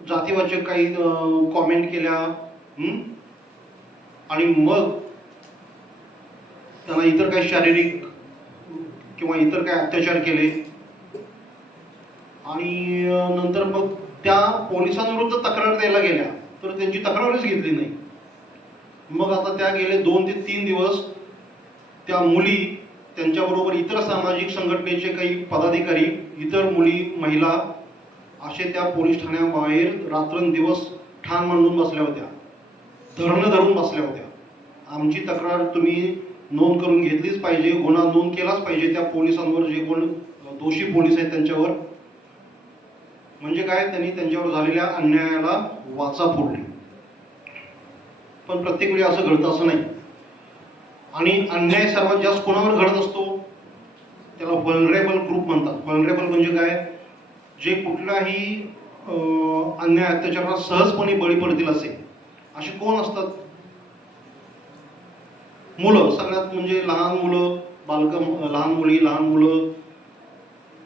जातीवाचक काही कॉमेंट केल्या आणि मग त्यांना इतर काही शारीरिक किंवा इतर काही अत्याचार केले आणि नंतर मग त्या पोलिसांविरुद्ध तक्रार द्यायला गेल्या तर त्यांची तक्रारच घेतली नाही. मग आता त्या गेले 2 ते 3 दिवस त्या मुली, त्यांच्याबरोबर इतर सामाजिक संघटनेचे काही पदाधिकारी, इतर मुली, महिला असे त्या पोलीस ठाण्याबाहेर रात्रंदिवस ठाण मांडून बसल्या होत्या, धरणं धरून बसल्या होत्या. आमची तक्रार तुम्ही नोंद करून घेतलीच पाहिजे, गुन्हा नोंद केलाच पाहिजे त्या पोलिसांवर, जे कोण दोषी पोलीस आहेत त्यांच्यावर. म्हणजे काय, त्यांनी त्यांच्यावर झालेल्या अन्यायाला वाचा फोडली. पण प्रत्येक वेळी असं घडतं असं नाही. आणि अन्याय सर्वात जास्त कोणावर घडत असतो, त्याला व्हलनरेबल ग्रुप म्हणतात. व्हलनरेबल म्हणजे काय, जे कुठलाही अन्याय अत्याचाराला सहजपणे बळी पडतील असे कोण असतात, मुलं. सगळ्यात म्हणजे लहान मुलं, लहान मुली, लहान मुलं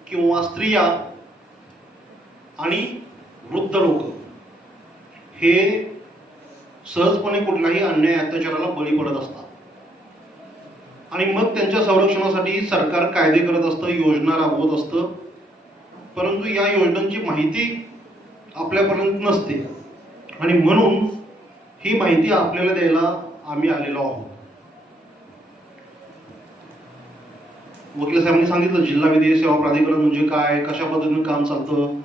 किंवा स्त्रिया आणि वृद्ध लोक हे सहजपणे कुठलाही अन्याय अत्याचाराला बळी पडत असतात. आणि मग त्यांच्या संरक्षणासाठी सरकार कायदे करत असतं, योजना राबवत असतं. परंतु या योजनांची माहिती आपल्यापर्यंत नसते आणि म्हणून ही माहिती आपल्याला द्यायला आम्ही आलेलो आहोत. वकील साहेबांनी सांगितलं जिल्हा विधी सेवा प्राधिकरण म्हणजे काय, कशा पद्धतीने काम चालतं.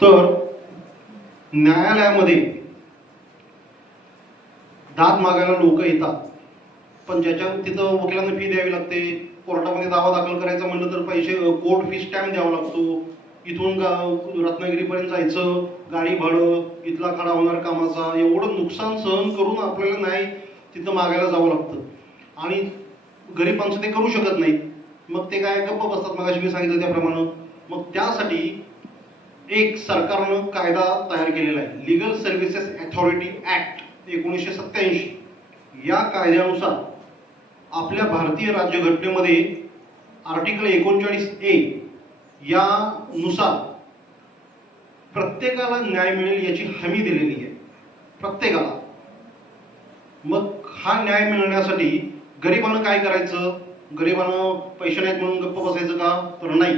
तर न्यायालयामध्ये दाद मागायला लोक येतात, पण तिथं वकिलांना फी द्यावी लागते. कोर्टामध्ये दावा दाखल करायचा म्हणलं तर पैसे, कोर्ट फी स्टॅम्प द्यावा लागतो. इथून रत्नागिरीपर्यंत जायचं, गाडी भाडं, इथला खडा होणार कामाचा, एवढं नुकसान सहन करून आपल्याला न्याय तिथं मागायला जावं लागतं. आणि गरीब माणसं ते करू शकत नाहीत, मग ते काय गप्प बसतात, मगाशी मी सांगितलं त्याप्रमाणे. मग त्यासाठी एक सरकारनं कायदा तयार केलेला आहे, लीगल सर्व्हिसेस अथॉरिटी ऍक्ट 1987. या कायद्यानुसार आपल्या भारतीय राज्यघटनेमध्ये आर्टिकल 39A यानुसार प्रत्येकाला न्याय मिळेल याची हमी दिलेली आहे, प्रत्येकाला. मग हा न्याय मिळण्यासाठी गरिबानं काय करायचं, गरिबानं पैसे नाहीत म्हणून गप्प बसायचं का, तर नाही.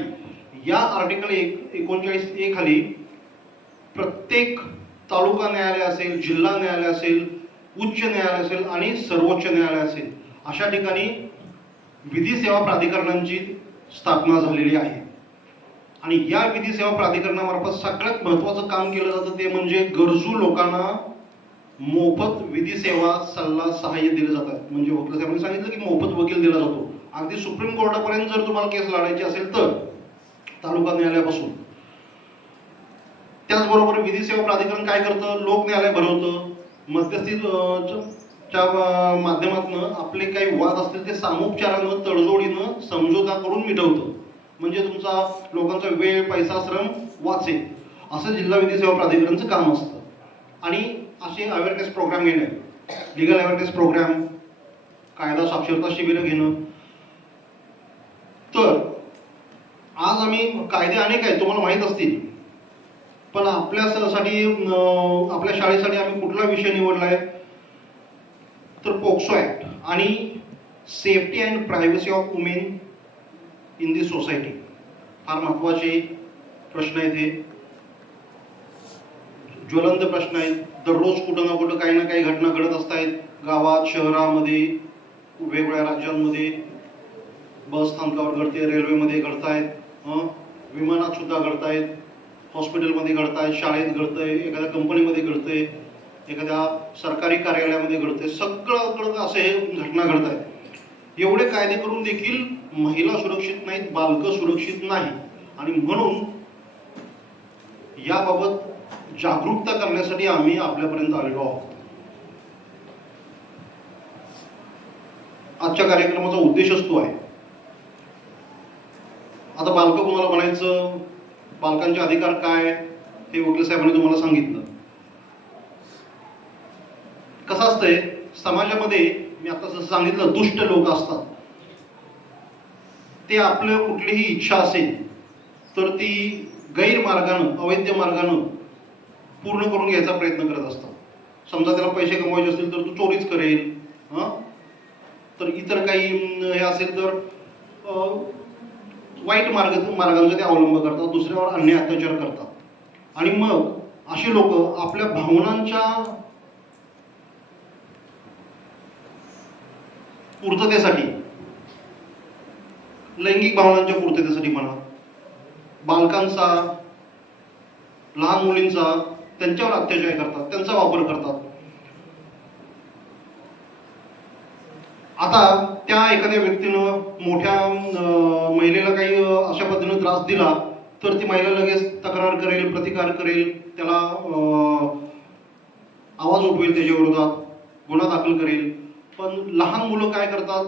या आर्टिकल 39A खाली प्रत्येक तालुका न्यायालय असेल, जिल्हा न्यायालय असेल, उच्च न्यायालय असेल आणि सर्वोच्च न्यायालय असेल, अशा ठिकाणी विधी सेवा प्राधिकरणांची स्थापना झालेली आहे. आणि या विधी सेवा प्राधिकरणामार्फत सगळ्यात महत्त्वाचं काम केलं जातं ते म्हणजे गरजू लोकांना मोफत विधी सेवा, सल्ला, सहाय्य दिले जातात. म्हणजे वकील साहेबांनी सांगितलं की मोफत वकील दिला जातो. अगदी सुप्रीम कोर्टापर्यंत जर तुम्हाला केस लढायची असेल तर तालुका न्यायालयापासून. त्याचबरोबर विधी सेवा प्राधिकरण काय करतं, लोक न्यायालय भरवतं, मध्यस्थीच्या माध्यमातून आपले काही वाद असतील ते सामोपचारानं, तडजोडीनं, समझोता करून मिटवतं. म्हणजे तुमचा लोकांचा वेळ, पैसा, श्रम वाचेल, असं जिल्हा विधी सेवा प्राधिकरणचं काम असतं. आणि असे अवेअरनेस प्रोग्राम घेणं, लिगल अवेअरनेस प्रोग्राम, कायदा साक्षरता शिबिरं घेणं. तर आज आम्ही, कायदे अनेक आहेत तुम्हाला माहीत असतील, पण आपल्यासाठी, आपल्या शाळेसाठी आम्ही कुठला विषय निवडलाय तर पोक्सो ऍक्ट आणि safety and privacy of women in the society, फार महत्त्वाचे प्रश्न आहेत हे, ज्वलंत प्रश्न आहेत. दररोज कुठं ना कुठं काही ना काही घटना घडत असत आहेत, गावात, शहरामध्ये, वेगवेगळ्या राज्यांमध्ये. बस स्थानकावर घडते, रेल्वेमध्ये घडत आहेत, विमानात सुद्धा घडत आहेत, हॉस्पिटलमध्ये घडत आहेत, शाळेत घडतंय, एखाद्या कंपनीमध्ये घडतंय, एखाद्या सरकारी कार्यालयामध्ये घडतंय, सगळं असे हे घटना घडत आहेत. एवढे कायदे करून देखील महिला सुरक्षित नाहीत, बालकं सुरक्षित नाही. आणि म्हणून याबाबत जागरूकता करण्यासाठी आम्ही आपल्यापर्यंत आलेलो आहोत. आजच्या कार्यक्रमाचा उद्देशच तो आहे. आता बालकं कोणाला म्हणायचं, बालकांचे अधिकार काय, हे वकील साहेबांनी तुम्हाला सांगितलं. कसं असतंय समाजामध्ये, मी आता जसं सांगितलं, दुष्ट लोक असतात. ते आपलं कुठलीही इच्छा असेल तर ती गैरमार्गानं, अवैध मार्गानं पूर्ण करून घ्यायचा प्रयत्न करत असतात. समजा त्याला पैसे कमवायचे असतील तर तो चोरीच करेल, तर इतर काही हे असेल तर वाईट मार्गांचा ते अवलंब करतात, दुसऱ्यावर अन्याय अत्याचार करतात. आणि मग असे लोक आपल्या भावनांच्या पूर्ततेसाठी, लैंगिक भावनांच्या पूर्ततेसाठी म्हणा, बालकांचा, लहान मुलींचा, त्यांच्यावर अत्याचार करतात, त्यांचा वापर करतात. आता त्या एखाद्या व्यक्तीनं मोठ्या महिलेला काही अशा पद्धतीनं त्रास दिला तर ती महिला लगेच तक्रार करेल, प्रतिकार करेल, त्याला आवाज उठवेल, त्याच्या विरोधात गुन्हा दाखल करेल. पण लहान मुलं काय करतात,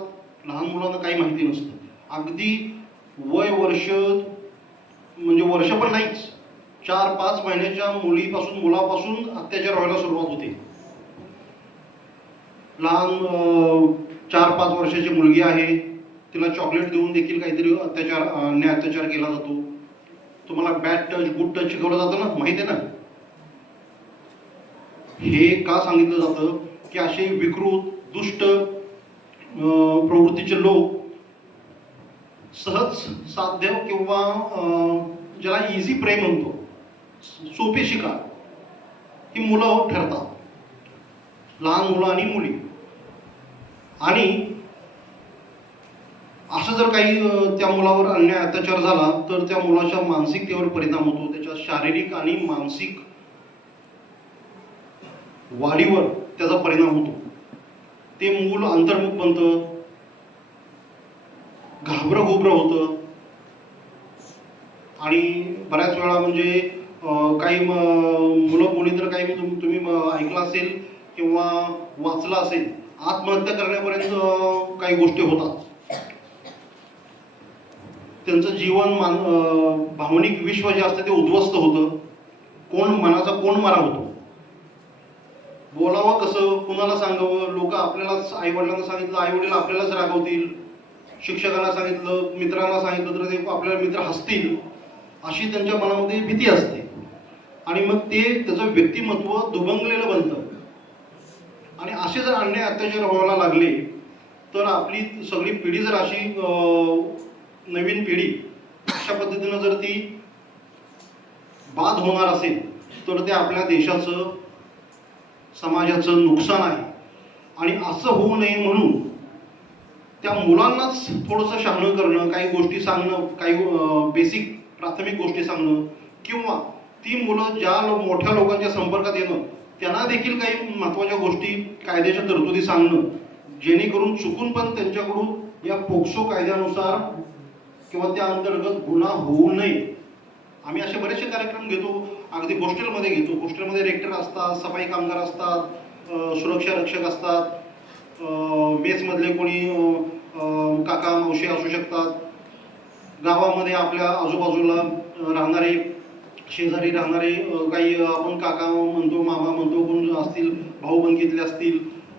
लहान मुलांना काही माहिती नसतं. अगदी वय वर्ष, म्हणजे वर्ष पण नाहीच, 4-5 महिन्याच्या मुलापासून अत्याचार व्हायला सुरुवात होते. लहान 4-5 वर्षाची मुलगी आहे, तिला चॉकलेट देऊन देखील काहीतरी अन्याय अत्याचार केला जातो. तुम्हाला बॅड टच, गुड टच शिकवलं जातं ना, माहिती आहे ना. हे का सांगितलं जातं की असे विकृत, दुष्ट प्रवृत्तीचे लोक सहज साध्य किंवा ज्याला इझी प्रेम म्हणतो, सोपे शिकार, ही मुलं ठरतात, लहान मुलं आणि मुली. आणि असं जर काही त्या मुलावर अन्याय अत्याचार झाला तर त्या मुलाच्या मानसिकतेवर परिणाम होतो, त्याच्या शारीरिक आणि मानसिक वाढीवर त्याचा परिणाम होतो. ते मूल अंतर्मुख बनतं, घाबरं होतं. आणि बऱ्याच वेळा म्हणजे काही मुलं मुली तर काही तुम्ही ऐकलं असेल किंवा वाचलं असेल, आत्महत्या करण्यापर्यंत काही गोष्टी होतात. त्यांचं जीवन भावनिक विश्व जे असतं ते उद्ध्वस्त होतं. मनाचा कोण मारा होतो. बोलावं कसं, कुणाला सांगावं, लोक आपल्यालाच, आईवडिलांना सांगितलं आईवडील आपल्यालाच रागवतील, शिक्षकांना सांगितलं, मित्रांना सांगितलं तर ते आपल्याला मित्र हसतील, अशी त्यांच्या मनामध्ये भीती असते. आणि मग ते त्याचं व्यक्तिमत्व दुभंगलेलं बनतं. आणि असे जर अन्याय अत्याचार व्हायला लागले तर आपली सगळी पिढी जर अशी नवीन पिढी अशा पद्धतीनं जर ती बाद होणार असेल तर ते आपल्या देशाचं, समाजाचं नुकसान आहे. आणि असं होऊ नये म्हणून त्या मुलांनाच थोडंसं शहाणं करणं, काही गोष्टी सांगणं, काही बेसिक प्राथमिक गोष्टी सांगणं, किंवा ती मुलं ज्या मोठ्या लोकांच्या संपर्कात येणं, त्यांना देखील काही महत्त्वाच्या गोष्टी, कायद्याच्या तरतुदी सांगणं, जेणेकरून चुकून पण त्यांच्याकडून या पोक्सो कायद्यानुसार किंवा त्या अंतर्गत गुन्हा होऊ नये. आम्ही असे बरेचसे कार्यक्रम घेतो, अगदी हॉस्टेलमध्ये घेतो. हॉस्टेलमध्ये रेक्टर असतात, सफाई कामगार असतात, सुरक्षा रक्षक असतात, मेसमधले कोणी काका मावशी असू शकतात, गावामध्ये आपल्या आजूबाजूला राहणारे, शेजारी राहणारे काही आपण काका म्हणतो, मामा म्हणतो, कोण असतील, भाऊ बंधकीतले असतील,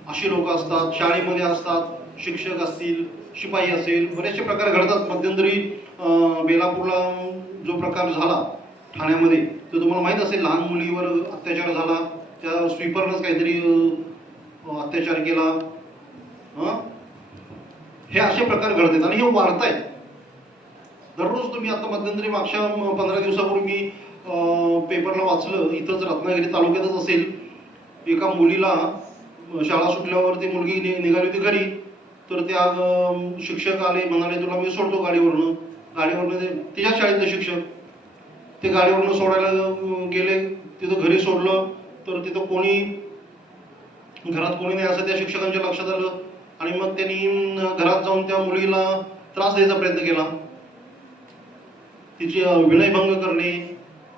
अशी लोक असतात. शाळेमध्ये असतात, शिक्षक असतील, शिपाई असेल, बरेचसे प्रकार घडतात. मध्यंतरी बेलापूरला जो प्रकार झाला ठाण्यामध्ये, तो तुम्हाला माहीत असेल, लहान मुलीवर अत्याचार झाला, त्या स्वीपरनंच काहीतरी अत्याचार केला. हे असे प्रकार घडत आहेत आणि हे वाढत आहेत. दररोज तुम्ही आता मध्यंतरी मागच्या 15 दिवसापूर्वी मी पेपरला वाचलं, इथंच रत्नागिरी तालुक्यातच असेल, एका मुलीला शाळा सुटल्यावर ती मुलगी निघाली होती घरी, तर त्या शिक्षक आले, म्हणाले तुला मी सोडतो गाडीवरनं. तिच्या शाळेतले शिक्षक ते गाडीवरनं सोडायला गेले, तिथं घरी सोडलं तर तिथं घरात कोणी नाही असं त्या शिक्षकांच्या लक्षात आलं आणि मग त्यांनी घरात जाऊन त्या मुलीला त्रास द्यायचा प्रयत्न केला, तिची विनयभंग करणे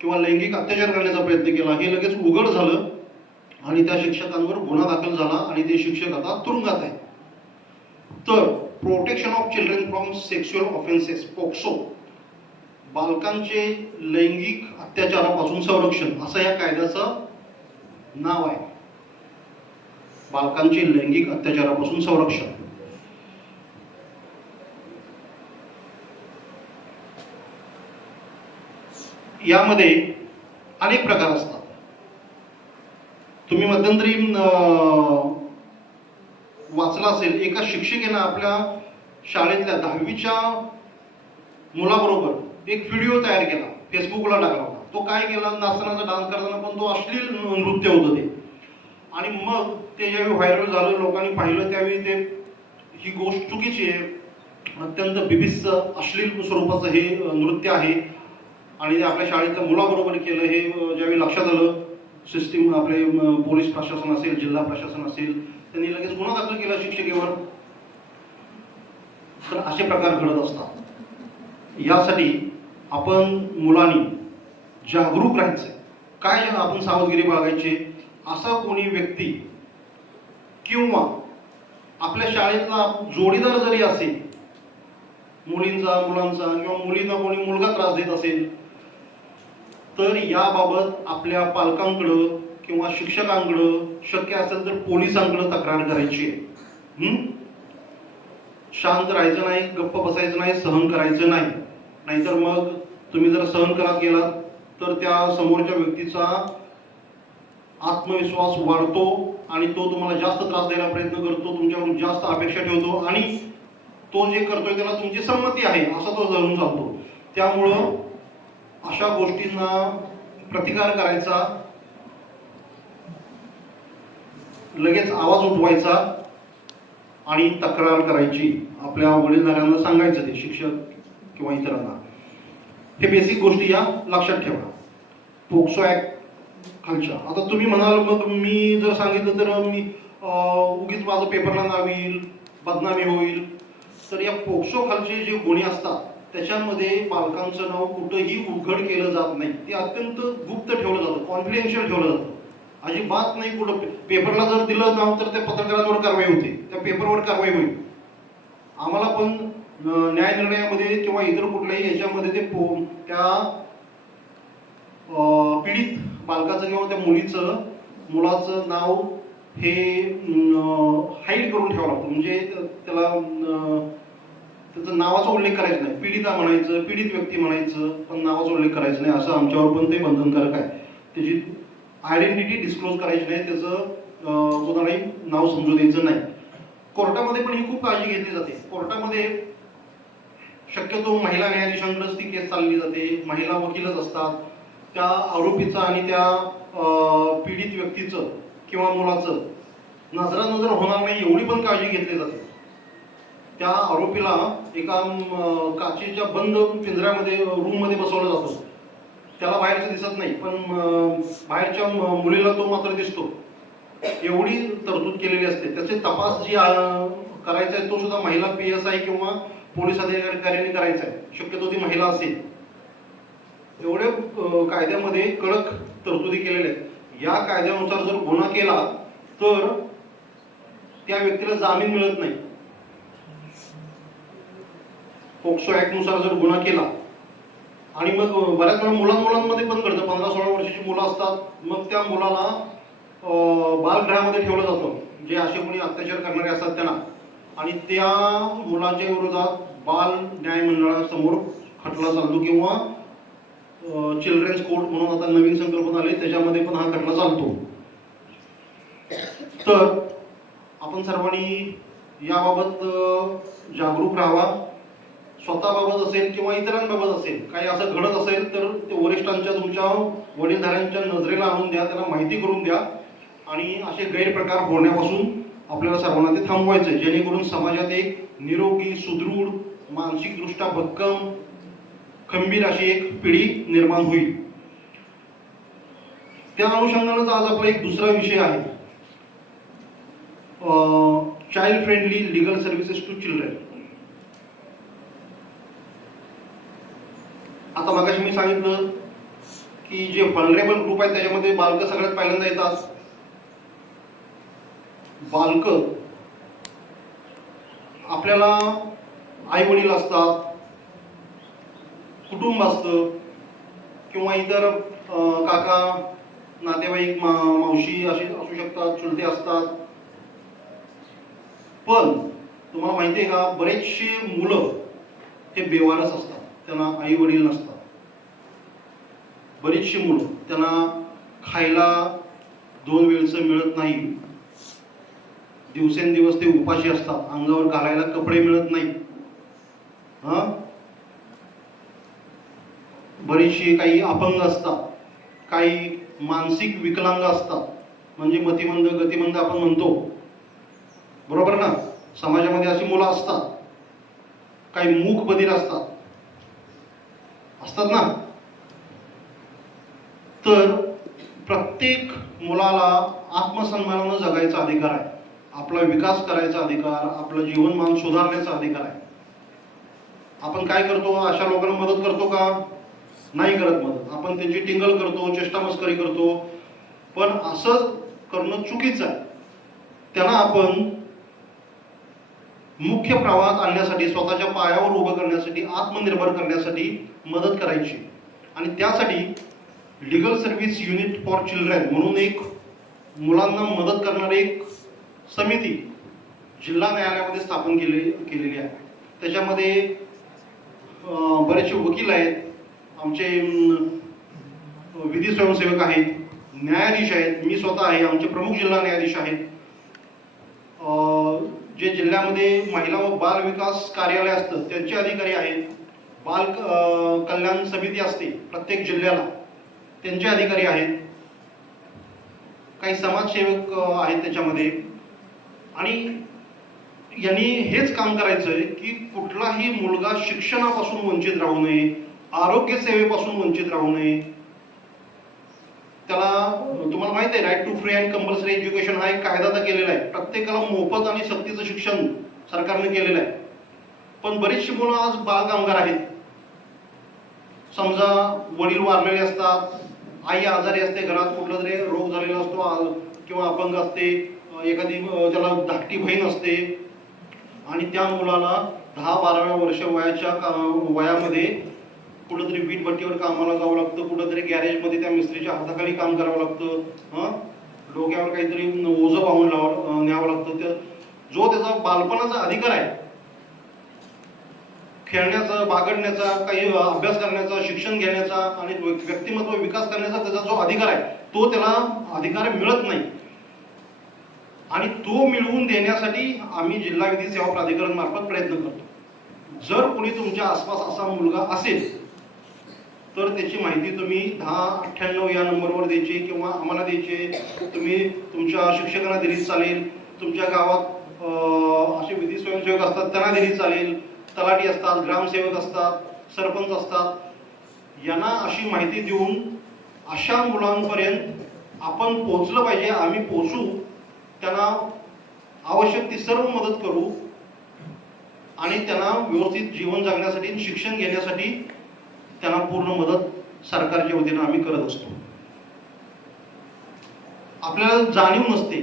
किंवा लैंगिक अत्याचार करण्याचा प्रयत्न केला. हे लगेच उघड झालं आणि त्या शिक्षकांवर गुन्हा दाखल झाला आणि ते शिक्षक आता तुरुंगात आहे. तर protection of children from sexual offences, POCSO, बालकांचे लैंगिक अत्याचारापासून संरक्षण असं या कायद्याचं नाव आहे. बालकांचे लैंगिक अत्याचारापासून संरक्षण. यामध्ये अनेक प्रकार असतात. तुम्ही मध्यंतरी वाचला असेल, एका शिक्षिकेनं आपल्या शाळेतल्या 10वीच्या मुलाबरोबर एक व्हिडिओ तयार केला, फेसबुकला टाकला होता. तो काय केला, नाचतानाचा डान्स करताना, पण तो अश्लील नृत्य होतं ते. आणि मग ते ज्यावेळी व्हायरल झालं, लोकांनी पाहिलं, त्यावेळी ते ही गोष्ट चुकीची आहे, अत्यंत बिभत्स अश्लील स्वरूपाचं हे नृत्य आहे आणि ते आपल्या शाळेतल्या मुलाबरोबर केलं. हे ज्यावेळी लक्षात आलं, सिस्टीम आपले पोलीस प्रशासन असेल, जिल्हा प्रशासन असेल, त्यांनी लगेच गुन्हा दाखल केला शिक्षिकेवर. तर असे प्रकार घडत असतात. यासाठी आपण मुलांनी जागरूक राहायचं. काय आपण सावधगिरी बाळगायची, असा कोणी व्यक्ती किंवा आपल्या शाळेतला जोडीदार जरी असेल, मुलींचा मुलांचा किंवा मुलींना कोणी मुलगा त्रास देत असेल, तर याबाबत आपल्या पालकांकडं किंवा शिक्षकांकडं, शक्य असेल तर पोलिसांकडे तक्रार करायची आहे. शांत राहायचं नाही, गप्प बसायचं नाही, सहन करायचं नाही. नाहीतर मग तुम्ही जर सहन करत गेलात तर त्या समोरच्या व्यक्तीचा आत्मविश्वास वाढतो आणि तो तुम्हाला जास्त त्रास द्यायला प्रयत्न करतो, तुमच्याकडून जास्त अपेक्षा ठेवतो आणि तो जे करतोय त्याला तुमची संमती आहे असा तो धरून चालतो. त्यामुळं अशा गोष्टींना प्रतिकार करायचा, लगेच आवाज उठवायचा आणि तक्रार करायची. आपल्या वडीलधाऱ्यांना सांगायचं, ते शिक्षक किंवा इतरांना. हे बेसिक गोष्टी या लक्षात ठेवा. पोक्सो ऍक्ट खालच्या. आता तुम्ही म्हणाल मग मी जर सांगितलं तर मी उगीच माझं पेपरला नाव येईल, बदनामी होईल. तर या पोक्सो खालचे जे गुन्हे असतात त्याच्यामध्ये बालकांचं नाव कुठंही उघड केलं जात नाही. ते अत्यंत गुप्त ठेवलं जातं, कॉन्फिडेन्शियल ठेवलं जातं. अजिबात नाही. कुठं पेपरला जर दिलं नाव तर त्या पत्रकारांवर कारवाई होते, त्या पेपरवर कारवाई होईल. आम्हाला पण न्याय निर्णयामध्ये किंवा इतर कुठल्याही याच्यामध्ये ते त्या पीडित बालकाचं किंवा त्या मुलाचं नाव हे हाईड करून ठेवावं लागतं. म्हणजे त्याला त्याचं नावाचा उल्लेख करायचा नाही. पीडिता म्हणायचं, पीडित व्यक्ती म्हणायचं, पण नावाचा उल्लेख करायचा नाही. असं आमच्यावर पण ते बंधनकारक आहे. त्याची आयडेंटिटी डिस्क्लोज करायची नाही, त्याचं कोणालाही नाव समजू द्यायचं नाही. कोर्टामध्ये पण ही खूप काळजी घेतली जाते. कोर्टामध्ये शक्यतो महिला न्यायाधीशांकडेच ती केस चालली जाते. महिला वकीलच असतात. त्या आरोपीचं आणि त्या पीडित व्यक्तीचं किंवा मुलाचं नजरानजर होणार नाही एवढी पण काळजी घेतली जाते. त्या आरोपीला एका काचेच्या बंद पिंजऱ्यामध्ये, रूममध्ये बसवलं जातं. त्याला बाहेरचं दिसत नाही, पण बाहेरच्या मुलीला तो मात्र दिसतो. एवढी तरतूद केलेली असते. त्याचे तपास जी करायचा आहे तो सुद्धा महिला PSI किंवा पोलीस अधिकाऱ्यांनी करायचा आहे. शक्यतो ती महिला असेल. एवढे कायद्यामध्ये कडक तरतुदी केलेल्या आहेत. या कायद्यानुसार जर गुन्हा केला तर त्या व्यक्तीला जामीन मिळत नाही. पोक्सो ऍक्ट नुसार जर गुन्हा केला आणि मग बऱ्याच वेळा मुलांमध्ये पण घडतं. 15-16 वर्षाची मुलं असतात, मग त्या मुलाला बालगृहामध्ये ठेवलं जातं, जे असे कोणी अत्याचार करणारे असतात त्यांना. आणि त्या मुलांच्या विरोधात बाल न्याय मंडळासमोर खटला चालतो किंवा चिल्ड्रन्स कोर्ट म्हणून आता नवीन संकल्पना आली, त्याच्यामध्ये पण हा खटला चालतो. तर आपण सर्वांनी याबाबत जागरूक राहावा. स्वतःबाबत असेल किंवा इतरांबाबत असेल काही असं घडत असेल तर ते वरिष्ठांच्या तुमच्या वडीलधाऱ्यांच्या नजरेला आणून द्या, त्यांना माहिती करून द्या आणि असे गैरप्रकार होण्यापासून आपल्याला सर्वांना ते थांबवायचं आहे, जेणेकरून समाजात एक निरोगी, सुदृढ, मानसिकदृष्ट्या भक्कम, खंबीर अशी एक पिढी निर्माण होईल. त्या अनुषंगानेच आज आपला एक दुसरा विषय आहे, child friendly legal services to children. आता मगाशी मी सांगितलं की जे व्हलनरेबल ग्रुप आहेत त्याच्यामध्ये बालकं सगळ्यात पहिल्यांदा येतात. बालकं आपल्याला आई वडील असतात, कुटुंब असतं किंवा इतर काका, नातेवाईक, मावशी असे असू शकतात, चुलते असतात. पण तुम्हाला माहिती आहे का, बरेचशी मुलं हे बेवारस असतात, त्यांना आई वडील नसतात. बरीचशी मुलं त्यांना खायला 2 वेळचं मिळत नाही, दिवसेंदिवस ते उपाशी असतात, अंगावर घालायला कपडे मिळत नाही. बरीचशी काही अपंग असतात, काही मानसिक विकलांग असतात, म्हणजे मतिमंद, गतिमंद आपण म्हणतो, बरोबर ना. समाजामध्ये अशी मुलं असतात. काही मूक बधिर असतात ना. तर प्रत्येक मुलाला आत्मसन्मानानं जगायचा अधिकार आहे, आपला विकास करायचा अधिकार, आपलं जीवनमान सुधारण्याचा अधिकार आहे. आपण काय करतो, अशा लोकांना मदत करतो का? नाही करत मदत. आपण त्यांची टिंगल करतो, चेष्टामस्करी करतो. पण असं करणं चुकीचं आहे. त्यांना आपण मुख्य प्रवाहात आणण्यासाठी, स्वतःच्या पायावर उभं करण्यासाठी, आत्मनिर्भर करण्यासाठी मदत करायची. आणि त्यासाठी legal service unit for children म्हणून एक मुलांना मदत करणारी एक समिती जिल्हा न्यायालयामध्ये स्थापन केलेली आहे. त्याच्यामध्ये बरेचसे वकील आहेत, आमचे विधी स्वयंसेवक आहेत, न्यायाधीश आहेत, मी स्वतः आहे, आमचे प्रमुख जिल्हा न्यायाधीश आहेत. जे जिल्ह्यामध्ये महिला व बाल विकास कार्यालय असतं त्यांचे अधिकारी आहेत. बाल कल्याण समिती असते प्रत्येक जिल्ह्याला, त्यांचे अधिकारी आहेत. काही समाजसेवक आहेत त्याच्यामध्ये. आणि यांनी हेच काम करायचं आहे की कुठलाही मुलगा शिक्षणापासून वंचित राहू नये, आरोग्य सेवेपासून वंचित राहू नये. त्याला तुम्हाला माहिती आहे, right to free and compulsory education हा एक कायदा तर केलेला आहे. प्रत्येकाला मोफत आणि सक्तीचं शिक्षण सरकारने केलेलं आहे. पण बरीचशी मुलं आज बालकामगार आहेत. समजा वडील वारलेले असतात, आई आजारी असते, घरात कुठला तरी रोग झालेला असतो किंवा अपंग असते, एखादी त्याला धाकटी बहीण असते आणि त्या मुलाला 10-12व्या वर्ष वयामध्ये कुठंतरी वीटभट्टीवर कामाला जावं लागतं, कुठंतरी गॅरेजमध्ये त्या मिस्त्रीच्या हाताखाली काम करावं लागतं, डोक्यावर काहीतरी ओझं वाहून न्यावं लागतं. जो त्याचा बालपणाचा अधिकार आहे, खेळण्याचा, बागडण्याचा, काही अभ्यास करण्याचा, शिक्षण घेण्याचा आणि व्यक्तिमत्व विकास करण्याचा त्याचा जो अधिकार आहे, तो त्याला अधिकार मिळत नाही. आणि तो मिळवून देण्यासाठी आम्ही जिल्हा विधी सेवा प्राधिकरण मार्फत प्रयत्न करतो. जर कोणी तुमच्या आसपास असा मुलगा असेल तर त्याची माहिती तुम्ही 1098 या नंबरवर द्यायची किंवा आम्हाला द्यायची. तुम्ही तुमच्या शिक्षकांना दिली चालेल, तुमच्या गावात असे विधी स्वयंसेवक असतात त्यांना दिली चालेल, तलाठी असतात, ग्रामसेवक असतात, सरपंच असतात. यांना अशी माहिती देऊन अशा मुलांपर्यंत आपण पोहोचलं पाहिजे. आम्ही पोहोचू, त्यांना आवश्यक ती सर्व मदत करू आणि त्यांना व्यवस्थित जीवन जगण्यासाठी, शिक्षण घेण्यासाठी त्यांना पूर्ण मदत सरकारच्या वतीनं आम्ही करत असतो. आपल्याला जाणीव नसते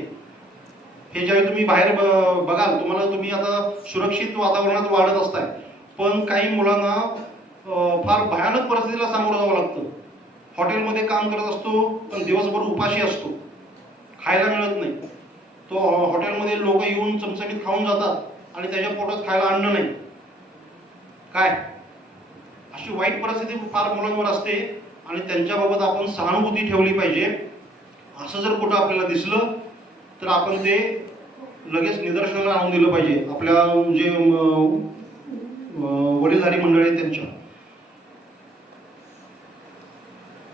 हे, ज्यावेळी तुम्ही बाहेर बघाल तुम्हाला, तुम्ही आता सुरक्षित वातावरणात वाढत असताय, पण काही मुलांना फार भयानक परिस्थितीला सामोरं जावं लागतं. हॉटेलमध्ये काम करत असतो पण दिवसभर उपाशी असतो, खायला मिळत नाही. तो हॉटेलमध्ये लोक येऊन चमचमीत खाऊन जातात आणि त्याच्या पोटात खायला अन्न नाही. काय अशी वाईट परिस्थिती फार मुलांवर असते आणि त्यांच्याबाबत आपण सहानुभूती ठेवली पाहिजे. असं जर कुठं आपल्याला दिसलं तर आपण ते लगेच निदर्शनाला आणून दिलं पाहिजे आपल्या जे वडीलधारी मंडळी आहेत त्यांच्या.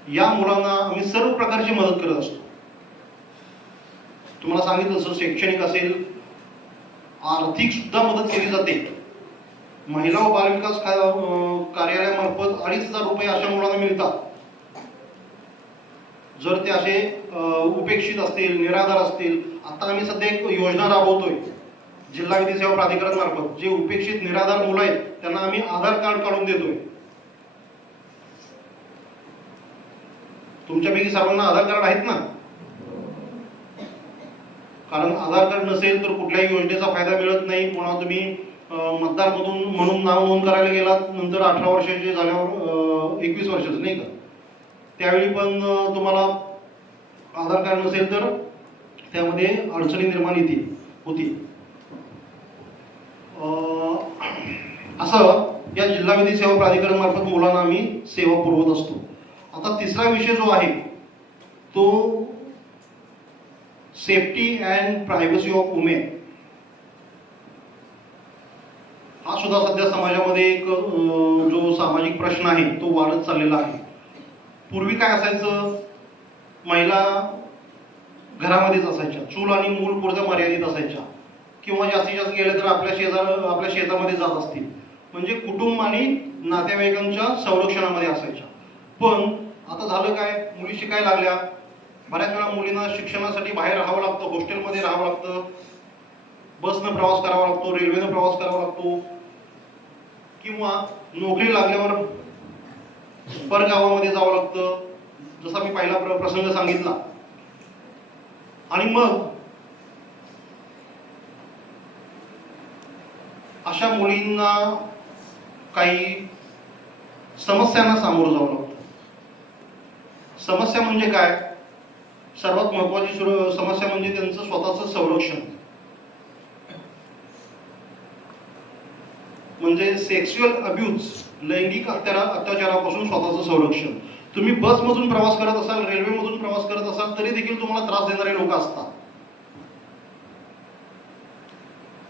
या मुलांना आम्ही सर्व प्रकारची मदत करत असतो. तुम्हाला सांगितलं तसं शैक्षणिक असेल, आर्थिक सुद्धा मदत केली जाते. महिला व बालविकास कार्यालयामार्फत 2,500 रुपये अशा मुलांना मिळतात. जर ते असे उपेक्षित असतील, निराधार असतील, आता आम्ही सध्या एक योजना राबवतोय जिल्हा विधी सेवा प्राधिकरण मार्फत. जे उपेक्षित निराधार मुलं आहेत त्यांना आम्ही आधार कार्ड काढून देतोय. तुमच्यापैकी सर्वांना आधार कार्ड आहेत ना? कारण आधार कार्ड नसेल तर कुठल्याही योजनेचा फायदा मिळत नाही. पुन्हा तुम्ही मतदार म्हणून नाव नोंद करायला गेलात नंतर 18 वर्षाचे झाल्यावर 21 वर्षाचं नाही का, त्यावेळी पण तुम्हाला आधार कार्ड नसेल तर त्यामध्ये अडचणी निर्माण होती. असं या जिल्हा विधी सेवा प्राधिकरण मार्फत मुलांना आम्ही सेवा पुरवत असतो. आता तिसरा विषय जो आहे तो safety and privacy of women. हा सुद्धा सध्या समाजामध्ये एक जो सामाजिक प्रश्न आहे तो वाढत चाललेला आहे. पूर्वी काय असायचं, महिला घरामध्येच असायच्या, चूल आणि मूल पुरत्या मर्यादित असायच्या, किंवा जास्तीत जास्त गेले तर आपल्या शेतामध्ये जात असतील, म्हणजे कुटुंब आणि नातेवाईकांच्या संरक्षणामध्ये असायच्या. पण आता झालं काय, मुली शिकायला लागल्या. बऱ्याच वेळा मुलींना शिक्षणासाठी बाहेर राहावं लागतं, हॉस्टेलमध्ये राहावं लागतं, बसनं प्रवास करावा लागतो, रेल्वेनं प्रवास करावा लागतो, किंवा नोकरी लागल्यावर परगावामध्ये जावं लागतं, जसा मी पहिला प्रसंग सांगितला. आणि मग अशा मुलींना काही समस्यांना सामोरं जावं लागतं. समस्या म्हणजे काय, सर्वात महत्वाची समस्या म्हणजे त्यांचं स्वतःचं संरक्षण, म्हणजे सेक्शुअल अब्यूज, लैंगिक अत्याचारापासून स्वतःचं संरक्षण. तुम्ही बसमधून प्रवास करत असाल, रेल्वेमधून प्रवास करत असाल तरी देखील तुम्हाला त्रास देणारे लोक असतात.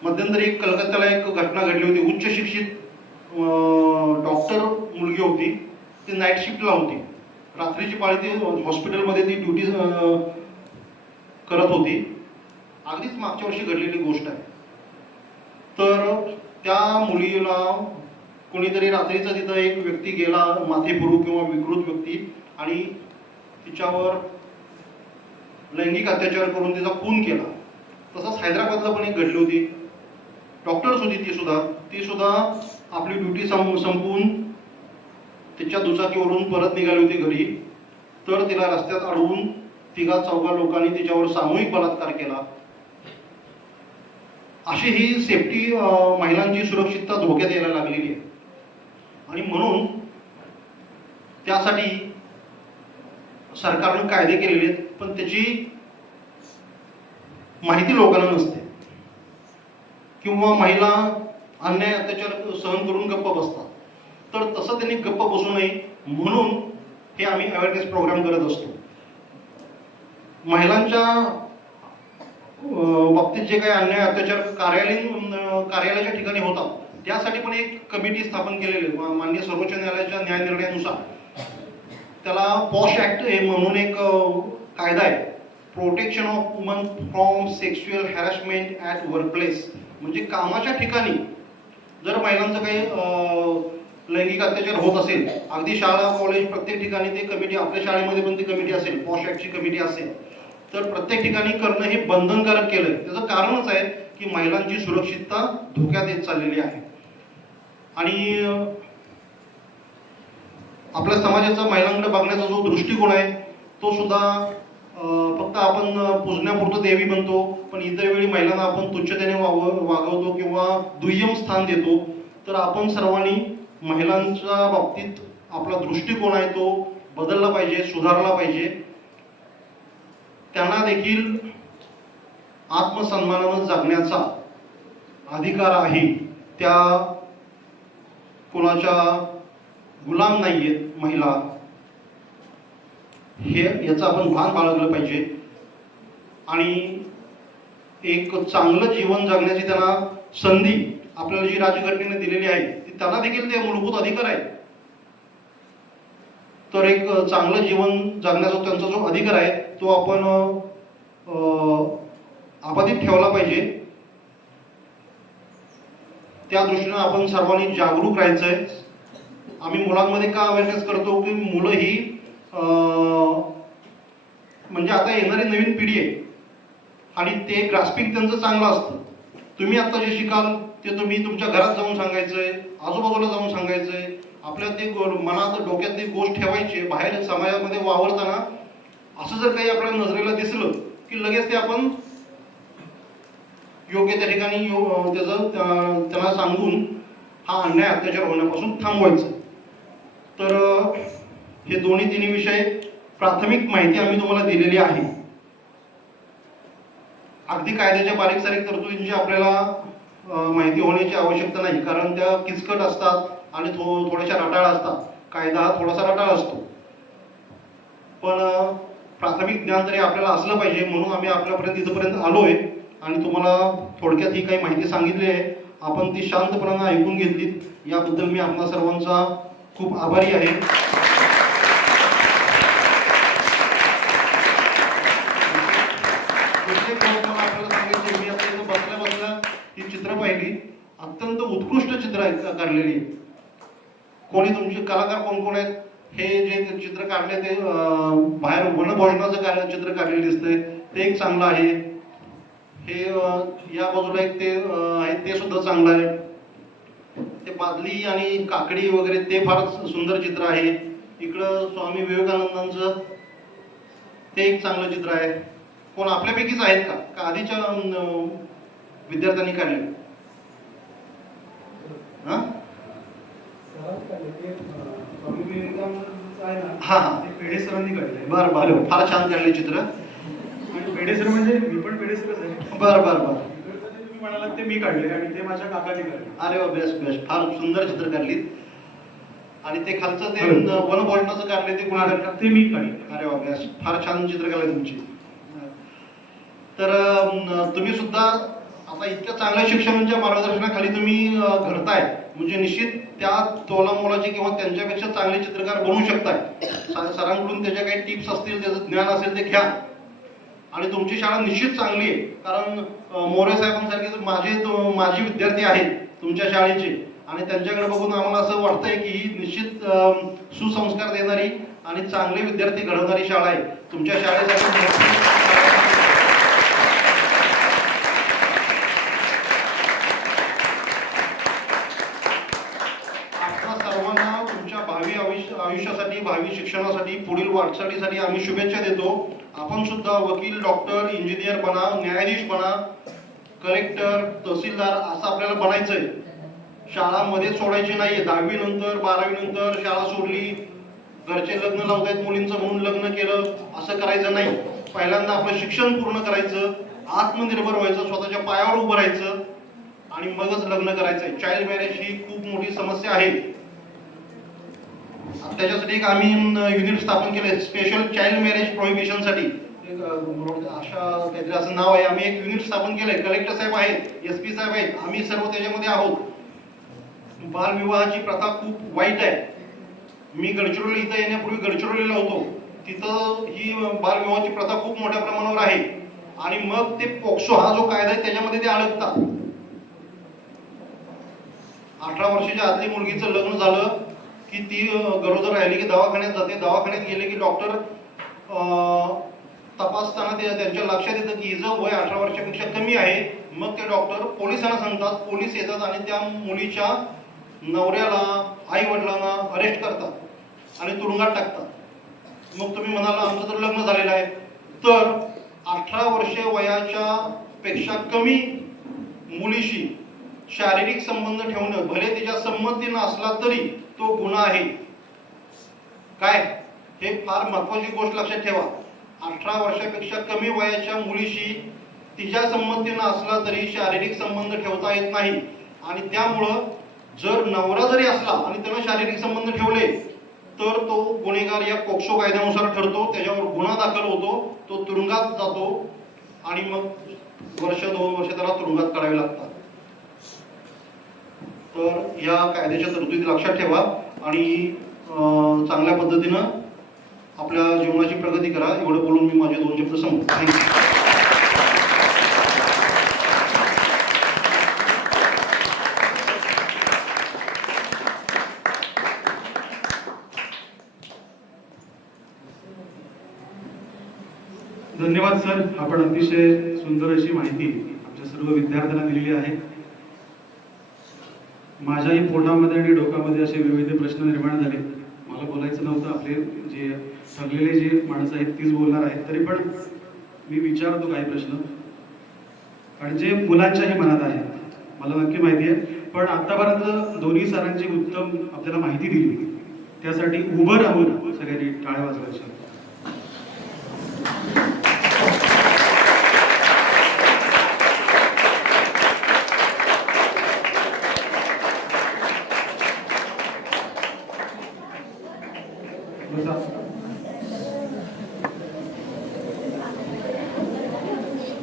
मध्यंतरी एक कलकत्त्याला एक घटना घडली होती. उच्च शिक्षित डॉक्टर मुलगी होती, ती नाईट शिफ्टला होती, रात्रीची पाळी ती हॉस्पिटलमध्ये ती ड्युटी करत होती. अगदीच मागच्या वर्षी घडलेली गोष्ट आहे. तर त्या मुलीला कोणीतरी रात्रीचा तिथं एक व्यक्ती गेला, माथेपुरू किंवा विकृत व्यक्ती, आणि तिच्यावर लैंगिक अत्याचार करून तिचा खून केला. तसंच हैदराबादला पण एक घडली होती. डॉक्टर्स होती ती सुद्धा आपली ड्युटी संपवून तिच्या दुचाकीवरून परत निघाली होती घरी. तर तिला रस्त्यात अडवून 3-4 लोकांनी तिच्यावर सामूहिक बलात्कार केला. अशी ही सेफ्टी, महिलांची सुरक्षितता धोक्यात यायला लागलेली आहे. आणि म्हणून त्यासाठी सरकारने कायदे केलेले आहेत, पण त्याची माहिती लोकांना नसते, किंवा महिला अन्याय अत्याचार सहन करून गप्प बसतात. तर तसं त्यांनी गप्प बसू नये म्हणून हे आम्ही अवेअरनेस प्रोग्राम करत असतो. महिलांच्या बाबतीत जे काही अन्याय अत्याचार कार्यालयाच्या ठिकाणी होतात त्यासाठी पण एक कमिटी स्थापन केलेली आहे. माननीय सर्वोच्च न्यायालयाच्या न्यायनिर्णयानुसार त्याला पॉश ऍक्ट म्हणून एक कायदा आहे, protection of woman from sexual harassment at workplace. म्हणजे कामाच्या ठिकाणी जर महिलांचं काही लैंगिक अत्याचार होत असेल, अगदी शाळा कॉलेज प्रत्येक ठिकाणी ते कमिटी, आपल्या शाळेमध्ये पण ती कमिटी असेल, पॉश ऍक्टची कमिटी असेल, तर प्रत्येक ठिकाणी करणं हे बंधनकारक केलंय. त्याचं कारणच आहे की महिलांची सुरक्षितता धोक्यात येत चाललेली आहे. आणि आपल्या समाजाचा महिलांकडे बघण्याचा जो दृष्टिकोन आहे तो सुद्धा फक्त आपण पूजण्यापुरतं देवी बनतो, पण इतर वेळी महिलांना आपण तुच्छतेने वागवतो किंवा दुय्यम स्थान देतो. तर आपण सर्वांनी महिलांच्या बाबतीत आपला दृष्टिकोन आहे तो बदलला पाहिजे, सुधारला पाहिजे. त्यांना देखील आत्मसन्मानानं जगण्याचा अधिकार आहे. त्या कोणाच्या गुलाम नाही आहेत महिला, हे याचं आपण भान बाळगलं पाहिजे. आणि एक चांगलं जीवन जगण्याची त्यांना संधी आपल्याला जी राज्यघटनेने दिलेली आहे ती त्यांना देखील ते मूलभूत अधिकार आहे. तर एक चांगलं जीवन जगण्याचा त्यांचा जो अधिकार आहे तो आपण अबाधित ठेवला पाहिजे. त्या दृष्टीनं आपण सर्वांनी जागरूक राहायचं आहे. आम्ही मुलांमध्ये का अवेअरनेस करतो की मुलं ही म्हणजे आता येणारी नवीन पिढी आहे आणि ते ग्रास्पिंग त्यांचं चांगलं असतं. तुम्ही आता जे शिकाल ते तुम्ही तुमच्या घरात जाऊन सांगायचंय, आजूबाजूला जाऊन सांगायचंय, आपल्या ते मनात डोक्यात ती गोष्ट ठेवायची. बाहेर समाजामध्ये वावरताना असं जर काही आपल्या नजरेला दिसलं की लगेच ते आपण योग्य त्या ठिकाणी त्यांना सांगून हा अन्याय अत्याचार होण्यापासून थांबवायचं. तर हे दोन्ही तिन्ही विषय प्राथमिक माहिती आम्ही तुम्हाला दिलेली आहे. अगदी कायद्याच्या बारीक सारीक तरतुदींची आपल्याला माहिती होण्याची आवश्यकता नाही, कारण त्या किचकट असतात आणि थोड्याशा रटाळ असतात. कायदा हा थोडासा रटाळ असतो, पण प्राथमिक ज्ञान तरी आपल्याला असलं पाहिजे. म्हणून आम्ही आपल्यापर्यंत इथपर्यंत आलोय आणि तुम्हाला थोडक्यात ही काही माहिती सांगितली आहे. आपण ती शांतपणाने ऐकून घेतलीत, याबद्दल मी आपणा सर्वांचा खूप आभारी आहे. आपल्याला सांगायचं, मी आता इथं बसल्या बसल्या ही चित्र पाहिली, अत्यंत उत्कृष्ट चित्र काढलेली आहे. कोणी तुमचे कलाकार कोण कोण आहेत? हे जे चित्र काढले ते बाहेर वनभोजनाचं चित्र काढलेलं दिसतंय, ते एक चांगलं आहे. हे या बाजूला एक ते आहे, ते सुद्धा चांगलं आहे. ते बादली आणि काकडी वगैरे ते फार सुंदर चित्र आहे. इकडं स्वामी विवेकानंदांचं ते एक चांगलं चित्र आहे. कोण आपल्यापैकीच आहेत का आधीच्या विद्यार्थ्यांनी काढले? हा हा पेढे सरांनी काढले. बरं बरं, फार छान काढले चित्र. पेढे सर म्हणजे मी पण पेढे सरच आहे. बरं बरं बरं. तुम्ही म्हणालात ते मी काढले आणि ते माझ्या काकाने काढले. अरे वा, बेस्ट बेस्ट, फार सुंदर चित्र काढलीत. आणि ते खालचं ते वनभोजनाचं काढले ते कोणाला? ते मी काढले. अरे वा, बेस्ट, फार छान चित्रकला तुमची. तर तुम्ही सुद्धा आता इतक्या चांगल्या शिक्षकांच्या मार्गदर्शनाखाली तुम्ही घडताय म्हणजे निश्चित त्या तोलामोलाचे किंवा त्यांच्यापेक्षा चांगले चित्रकार बनवू शकताय. सरांकडून त्याच्या काही टिप्स असतील, त्याचं ज्ञान असेल ते घ्या. आणि तुमची शाळा निश्चित चांगली आहे, कारण मोरे साहेबांसारखे माझे विद्यार्थी आहेत तुमच्या शाळेचे, आणि त्यांच्याकडे बघून आम्हाला असं वाटतंय की ही निश्चित सुसंस्कार देणारी आणि चांगले विद्यार्थी घडवणारी शाळा आहे. तुमच्या शाळेसाठी सर्वांना तुमच्या भावी आयुष्यासाठी, भावी शिक्षणासाठी, पुढील वाटचालीसाठी आम्ही शुभेच्छा देतो. आपण सुद्धा वकील, डॉक्टर, इंजिनियर बना, न्यायाधीश बना, कलेक्टर, तहसीलदार असं आपल्याला बनायचंय. शाळा मध्ये सोडायची नाहीये. 10वी नंतर 12वी नंतर शाळा सोडली, घरचे लग्न लावतायत मुलींचं म्हणून लग्न केलं, असं करायचं नाही. पहिल्यांदा आपलं शिक्षण पूर्ण करायचं, आत्मनिर्भर व्हायचं, स्वतःच्या पायावर उभं राहायचं आणि मगच लग्न करायचंय. चाइल्ड मॅरेज ही खूप मोठी समस्या आहे. त्याच्यासाठी एक आम्ही युनिट स्थापन केलंय, स्पेशल चाइल्ड मॅरेज प्रोहिबिशनसाठी. अशा काहीतरी असं नाव आहे. आम्ही एक युनिट स्थापन केलंय. कलेक्टर साहेब आहेत, SP साहेब आहेत, आम्ही सर्व त्याच्यामध्ये आहोत. बालविवाहाची प्रथा खूप वाईट आहे. मी गडचिरोली इथं येण्यापूर्वी गडचिरोलीला होतो, तिथं ही बालविवाहाची प्रथा खूप मोठ्या प्रमाणावर आहे. आणि मग ते पोक्सो हा जो कायदा आहे त्याच्यामध्ये ते अडकतात. 18 वर्षाच्या आतली मुलगीचं लग्न झालं की ती गरोदर राहिली की दवाखान्यात जाते. दवाखान्यात गेले की डॉक्टर तपासताना त्यांच्या लक्षात येतं की हिचं वय 18 वर्षापेक्षा कमी आहे. मग ते डॉक्टर पोलिसांना सांगतात, पोलीस येतात आणि त्या मुलीच्या नवऱ्याला, आई वडिलांना अरेस्ट करतात आणि तुरुंगात टाकतात. मग तुम्ही म्हणाला आमचं तर लग्न झालेलं आहे. तर 18 वर्ष वयाच्या पेक्षा कमी मुलीशी शारीरिक संबंध ठेवणं, भले तिच्या संमती नसला तरी तो गुन्हा आहे. काय, हे फार महत्वाची गोष्ट लक्षात ठेवा. 18 वर्षापेक्षा कमी वयाच्या मुलीशी तिच्या संमतीनं असला तरी शारीरिक संबंध ठेवता येत नाही. आणि त्यामुळं जर नवरा जरी असला आणि त्यानं शारीरिक संबंध ठेवले तर तो गुन्हेगार या पोक्सो कायद्यानुसार ठरतो. त्याच्यावर गुन्हा दाखल होतो, तो तुरुंगात जातो आणि मग वर्ष 2 वर्ष त्याला तुरुंगात काढावे लागतात. तर या कायद्याच्या तरतुदी लक्षात ठेवा आणि चांगल्या पद्धतीनं आपल्या जीवनाची प्रगती करा. एवढं बोलून मी माझे 2 शब्द संपवतो. थँक्यू. धन्यवाद सर. आपण अतिशय सुंदर अशी माहिती आमच्या सर्व विद्यार्थ्यांना दिलेली आहे. माझ्याही पोटामध्ये आणि डोक्यामध्ये असे विविध प्रश्न निर्माण झाले. मला बोलायचं नव्हतं, आपले जे ठरलेले जे माणसं आहेत तीच बोलणार आहेत, तरी पण मी विचारतो काही प्रश्न आणि जे मुलांच्याही मनात आहे मला नक्की माहिती आहे. पण आतापर्यंत दोन्ही सरांची उत्तम आपल्याला माहिती दिली, त्यासाठी उभं राहून सगळ्यांनी टाळ्या वाजवायच्या.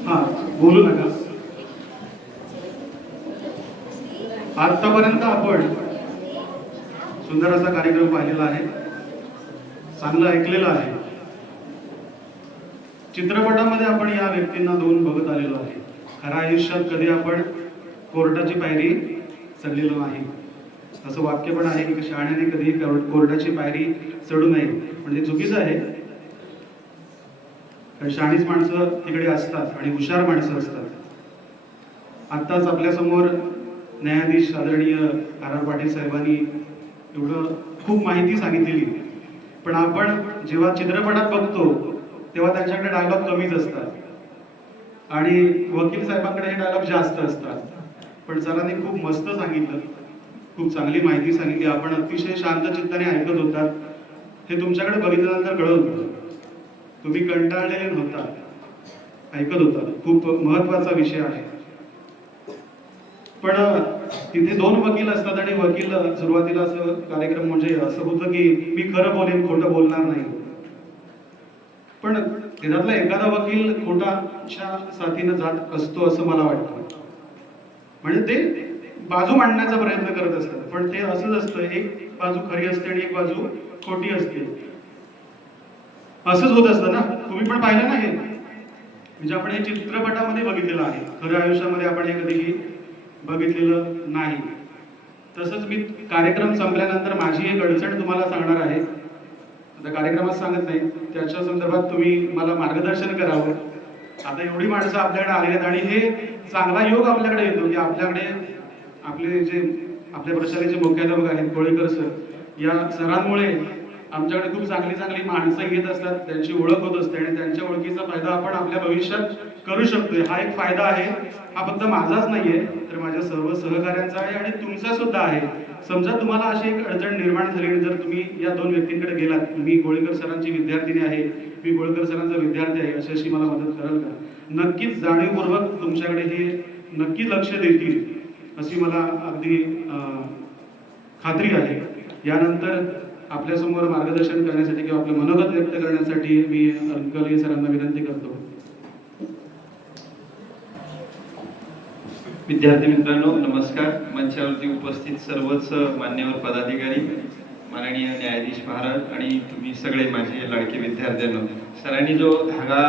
हा, बोलू नका. आतापर्यंत आपण सुंदर असा कार्यक्रम पाहिलेला आहे, चांगलं ऐकलेलं आहे. चित्रपटामध्ये आपण या व्यक्तींना 2 बघत आलेलो आहे. खऱ्या आयुष्यात कधी आपण कोर्टाची पायरी चढलेलो नाही. असं वाक्य पण आहे की शहाण्याने कधी कोर्टाची पायरी चढू नये, म्हणजे चुकीचं आहे. कारण शहाणीच माणसं तिकडे असतात आणि हुशार माणसं असतात. आत्ताच आपल्यासमोर न्यायाधीश आदरणीय आर पाटील साहेबांनी एवढं खूप माहिती सांगितलेली, पण आपण जेव्हा चित्रपटात बघतो तेव्हा त्यांच्याकडे डायलॉग कमीच असतात आणि वकील साहेबांकडे हे डायलॉग जास्त असतात. पण सरांनी खूप मस्त सांगितलं, खूप चांगली माहिती सांगितली. आपण अतिशय शांत चित्ताने ऐकत होतात. हे तुमच्याकडे बघितल्यानंतर कळत होतं, तुम्ही कंटाळलेले नव्हता, ऐकत होता. खूप महत्वाचा विषय आहे. पण तिथे 2 वकील असतात आणि वकील सुरुवातीला असं कार्यक्रम म्हणजे असं होतं की मी खरं बोलेन, खोटं बोलणार नाही. पण त्यातला एखादा वकील खोटाच्या साथीनं जात असतो असं मला वाटतं. म्हणजे ते बाजू मांडण्याचा प्रयत्न करत असतात, पण ते असंच असतं, एक बाजू खरी असते आणि एक बाजू खोटी असते. असंच होत असतं ना. तुम्ही पण पाहिलं ना हे, म्हणजे आपण हे चित्रपटामध्ये बघितलेलं आहे, खऱ्या आयुष्यामध्ये आपण हे कधीही बघितलेलं नाही. तसंच मी कार्यक्रम संपल्यानंतर माझी एक अडचण तुम्हाला सांगणार आहे. आता कार्यक्रमात सांगत नाही, त्याच्या संदर्भात तुम्ही मला मार्गदर्शन करावं. आता एवढी माणसं आपल्याकडे आली आहेत आणि हे चांगला योग आपल्याकडे येतो की आपल्याकडे आपले जे आपल्या प्रशालेचे मुख्याध्यापक आहेत कोळीकर सर, या सरांमुळे आमच्याकडे खूप चांगली चांगली माणसं येत असतात, त्यांची ओळख होत असते आणि त्यांच्या ओळखीचा फायदा आपण आपल्या भविष्यात करू शकतोय. हा एक फायदा आहे. हा फक्त माझाच नाहीये, तर माझ्या सर्व सहकाऱ्यांचा आहे आणि तुमचा सुद्धा आहे. समजा तुम्हाला अशी एक अडचण निर्माण झाली, जर तुम्ही या 2 व्यक्तींकडे गेलात, मी गोळीकर सरांची विद्यार्थिनी आहे, मी गोळीकर सरांचा विद्यार्थी आहे, अशी मला मदत कराल का? नक्कीच जाणीवपूर्वक तुमच्याकडे हे नक्की लक्ष देतील अशी मला अगदी खात्री आहे. यानंतर आपल्यासमोर मार्गदर्शन करण्यासाठी किंवा आपलं मनोगत व्यक्त करण्यासाठी मी अंकल सरांना विनंती करतो. विद्यार्थी मित्रांनो नमस्कार. मंचावरती उपस्थित सर्वच मान्यवर पदाधिकारी, माननीय न्यायाधीश महाराज आणि तुम्ही सगळे माझे लाडके विद्यार्थ्यांनो, सरांनी जो धागा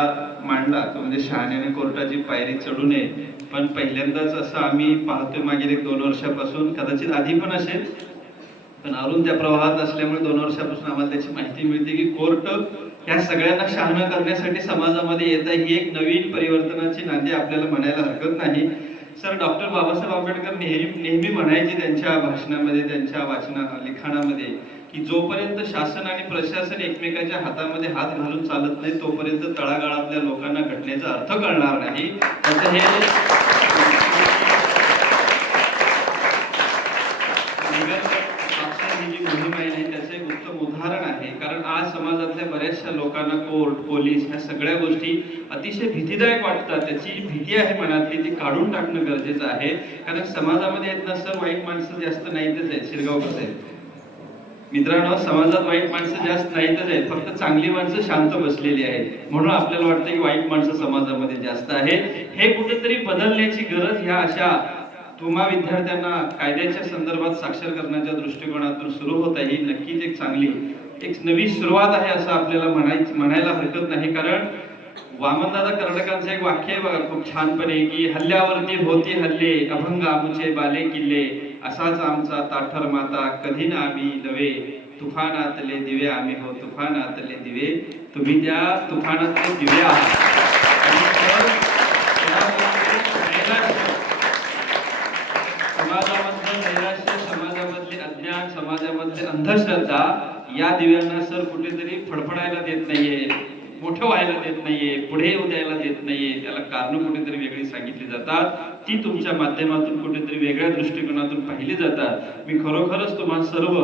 मांडला तो म्हणजे शहाण्याने कोर्टाची पायरी चढू नये. पण पहिल्यांदाच असं आम्ही पाहतोय मागील 1-2 वर्षापासून, कदाचित आधी पण असेल, पण अरुण त्या प्रवाहात असल्यामुळे 2 वर्षापासून आम्हाला त्याची माहिती मिळते की कोर्ट ह्या सगळ्यांना शहाणं करण्यासाठी समाजामध्ये येत आहे. ही एक नवीन परिवर्तनाची नांदी आपल्याला म्हणायला हरकत नाही. सर, डॉक्टर बाबासाहेब आंबेडकर नेहमी म्हणायचे त्यांच्या भाषणामध्ये, त्यांच्या लिखाणामध्ये की जोपर्यंत शासन आणि प्रशासन एकमेकाच्या हातामध्ये हात घालून चालत नाही तोपर्यंत तळागाळातल्या लोकांना घटनेचा अर्थ कळणार नाही. त्याचं हे ही जी मोहीम आहे त्याचं एक उत्तम उदाहरण आहे. कारण आज समाजातल्या बऱ्याचशा लोकांना कोर्ट, पोलीस ह्या सगळ्या गोष्टी अतिशय भीतीदायक वाटतात. त्याची भीती आहे मनातली, ती काढून टाकणं गरजेचं आहे. कारण समाजामध्ये येत ना सर वाईट माणसं जास्त नाहीतच आहेत, शिरगावकच आहेत. मित्रांनो, समाजात वाईट माणसं जास्त नाहीतच आहेत, फक्त चांगली माणसं शांत बसलेली आहेत. म्हणून आपल्याला वाटतं की वाईट माणसं समाजामध्ये जास्त आहेत. हे कुठेतरी बदलण्याची गरज ह्या अशा तुम्हा विद्यार्थ्यांना कायद्याच्या संदर्भात साक्षर करण्याच्या दृष्टिकोनातून सुरू होत आहे. ही नक्कीच एक चांगली एक नवी सुरुवात आहे असं आपल्याला म्हणायला हरकत नाही. कारण वामनदादा कर्डकांचं एक वाक्य आहे बघा खूप छानपणे, की हल्ल्यावरती होती हल्ले अभंग आमुचे बाले किल्ले, असाच आमचा ताठर माता कधी ना आम्ही लवे, तुफानातले दिवे आम्ही हो तुफानातले दिवे, तुम्ही त्या तुफानातले दिवे आहात. समाजामधलं नैराश्य, समाजामधले अज्ञान, समाजामधले अंधश्रद्धा या दिव्यांना सर कुठेतरी फडफडायला देत नाहीये, मोठं व्हायला देत नाहीये, पुढे येऊ द्यायला देत नाहीये. त्याला कारण कुठेतरी वेगळी सांगितली जातात, ती तुमच्या माध्यमातून कुठेतरी वेगळ्या दृष्टिकोनातून पाहिली जातात. मी खरोखरच तुम्हा सर्व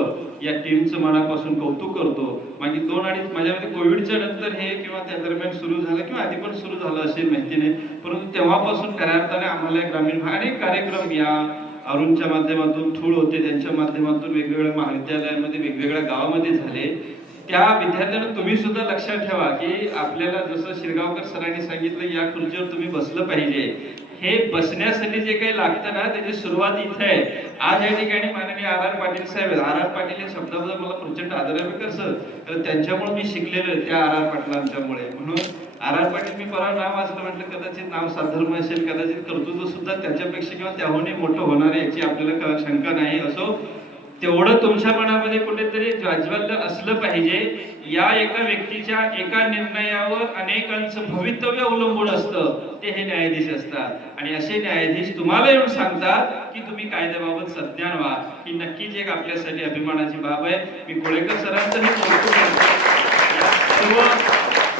या टीमचं मनापासून कौतुक करतो. मागे 2-2.5 माझ्यामध्ये कोविडच्या नंतर हे किंवा त्या दरम्यान सुरू झालं किंवा आधी पण सुरू झालं असेल माहिती नाही, परंतु तेव्हापासून खऱ्या अर्थाने आम्हाला ग्रामीण भाग अनेक कार्यक्रम या अरुणच्या माध्यमातून, थूळ होते त्यांच्या माध्यमातून वेगवेगळ्या महाविद्यालयांमध्ये वेगवेगळ्या गावामध्ये झाले. त्या विद्यार्थ्यांना तुम्ही सुद्धा लक्षात ठेवा की आपल्याला जसं शिरगावकर सरांनी सांगितलं, या खुर्चीवर तुम्ही बसलं पाहिजे. हे बसण्यासाठी जे काही लागतं ना त्याची सुरुवात इथे आहे. आज या ठिकाणी माननीय R.R. पाटील साहेब, R.R. पाटील या शब्दाबद्दल मला प्रचंड आदर आहे बरं सर, कारण त्यांच्यामुळे मी शिकलेलो आहे, त्या R.R. पाटलांच्यामुळे. म्हणून R.R. पाटील मी परवा नाव वाचलं, म्हटलं कदाचित नाव साधर्म असेल, कदाचित कर्तृत्व सुद्धा त्याच्यापेक्षा किंवा त्याहूनही मोठं होणार आहे याची आपल्याला शंका नाही. असो, तेवढं तुमच्या मनामध्ये कुठेतरी जाज्वल्य असलं पाहिजे. या एका व्यक्तीच्या एका निर्णयावर अनेकांचं भवितव्य अवलंबून असतं, ते हे न्यायाधीश असतात. आणि असे न्यायाधीश तुम्हाला येऊन सांगतात की तुम्ही कायद्याबाबत सज्ञान व्हा. ही नक्कीच एक आपल्यासाठी अभिमानाची बाब आहे. मी कोळेकर सरांचं हे कौतुक करतो, सर्व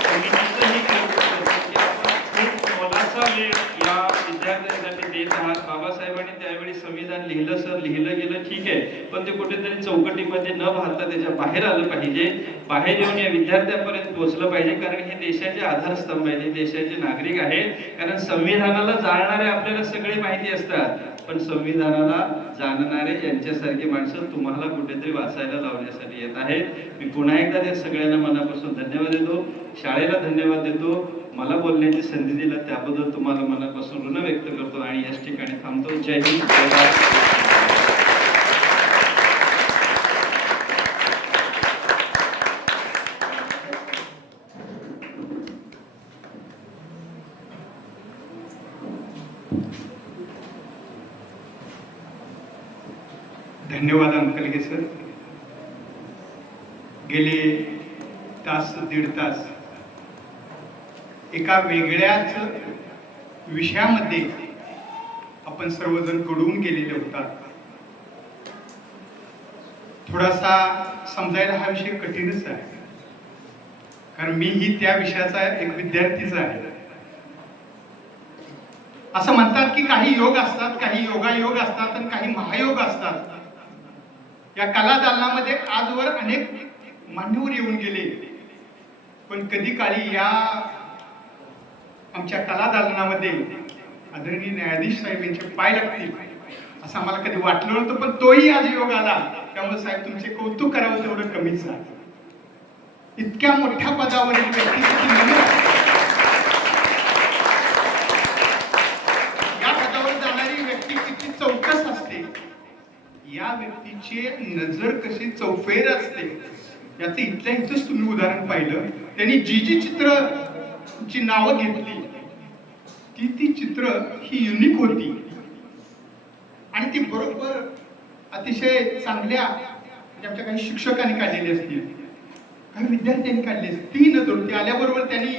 समितीचंही कौतुक करतो की आपण खूप मोलाचा वेळ या विद्यार्थ्यांसाठी देत आहात. बाबासाहेबांनी त्यावेळी संविधान लिहिलं सर, लिहिलं गेलं ठीक आहे, पण ते कुठेतरी चौकटीमध्ये न पाहता त्याच्या बाहेर आलं पाहिजे, बाहेर येऊन या विद्यार्थ्यांपर्यंत पोहोचलं पाहिजे. कारण हे देशाचे आधारस्तंभ आहेत, हे देशाचे नागरिक आहेत. कारण संविधानाला जाणणारे आपल्याला सगळे माहिती असतात, पण संविधानाला जाणणारे यांच्यासारखे माणसं तुम्हाला कुठेतरी वाचायला लावण्यासाठी येत आहेत. मी पुन्हा एकदा त्या सगळ्यांना मनापासून धन्यवाद देतो, शाळेला धन्यवाद देतो, मला बोलण्याची संधी दिला त्याबद्दल तुम्हाला मनापासून ऋण व्यक्त करतो आणि याच ठिकाणी थांबतो. जय हिंद, जय भारत. धन्यवाद अंकलगे सर. गेले तास दीड तास एका वेगळ्याच विषयामध्ये आपण सर्वजण गढून गेलेले होतात. थोडासा समजायला हा विषय कठीणच आहे, कारण मीही त्या विषयाचा एक विद्यार्थीच आहे. असं म्हणतात की काही योग असतात, काही योगायोग असतात आणि काही महायोग असतात. या कला दालनामध्ये आजवर अनेक मान्यवर येऊन गेले, पण कधी काळी या आमच्या कला दालनामध्ये आदरणीय न्यायाधीश साहेब यांचे पाय लागतील असं आम्हाला कधी वाटलं नव्हतं. पण तोही आज योग आला, त्यामुळे साहेब तुमचे कौतुक करावं तेवढं कमीच आहे. इतक्या मोठ्या पदावरील व्यक्ती या पदावर जाणारी व्यक्ती किती चौकस असते, या व्यक्तीची नजर कशी चौफेर असते याचं इथल्या इथंच तुम्ही उदाहरण पाहिलं. त्यांनी जी चित्रची नावं घेतली ती चित्र ही युनिक होती आणि ती बरोबर अतिशय चांगल्या म्हणजे आमच्या काही शिक्षकांनी काढलेली असतील, काही विद्यार्थ्यांनी काढली असतील. ती नजर होती. आल्याबरोबर त्यांनी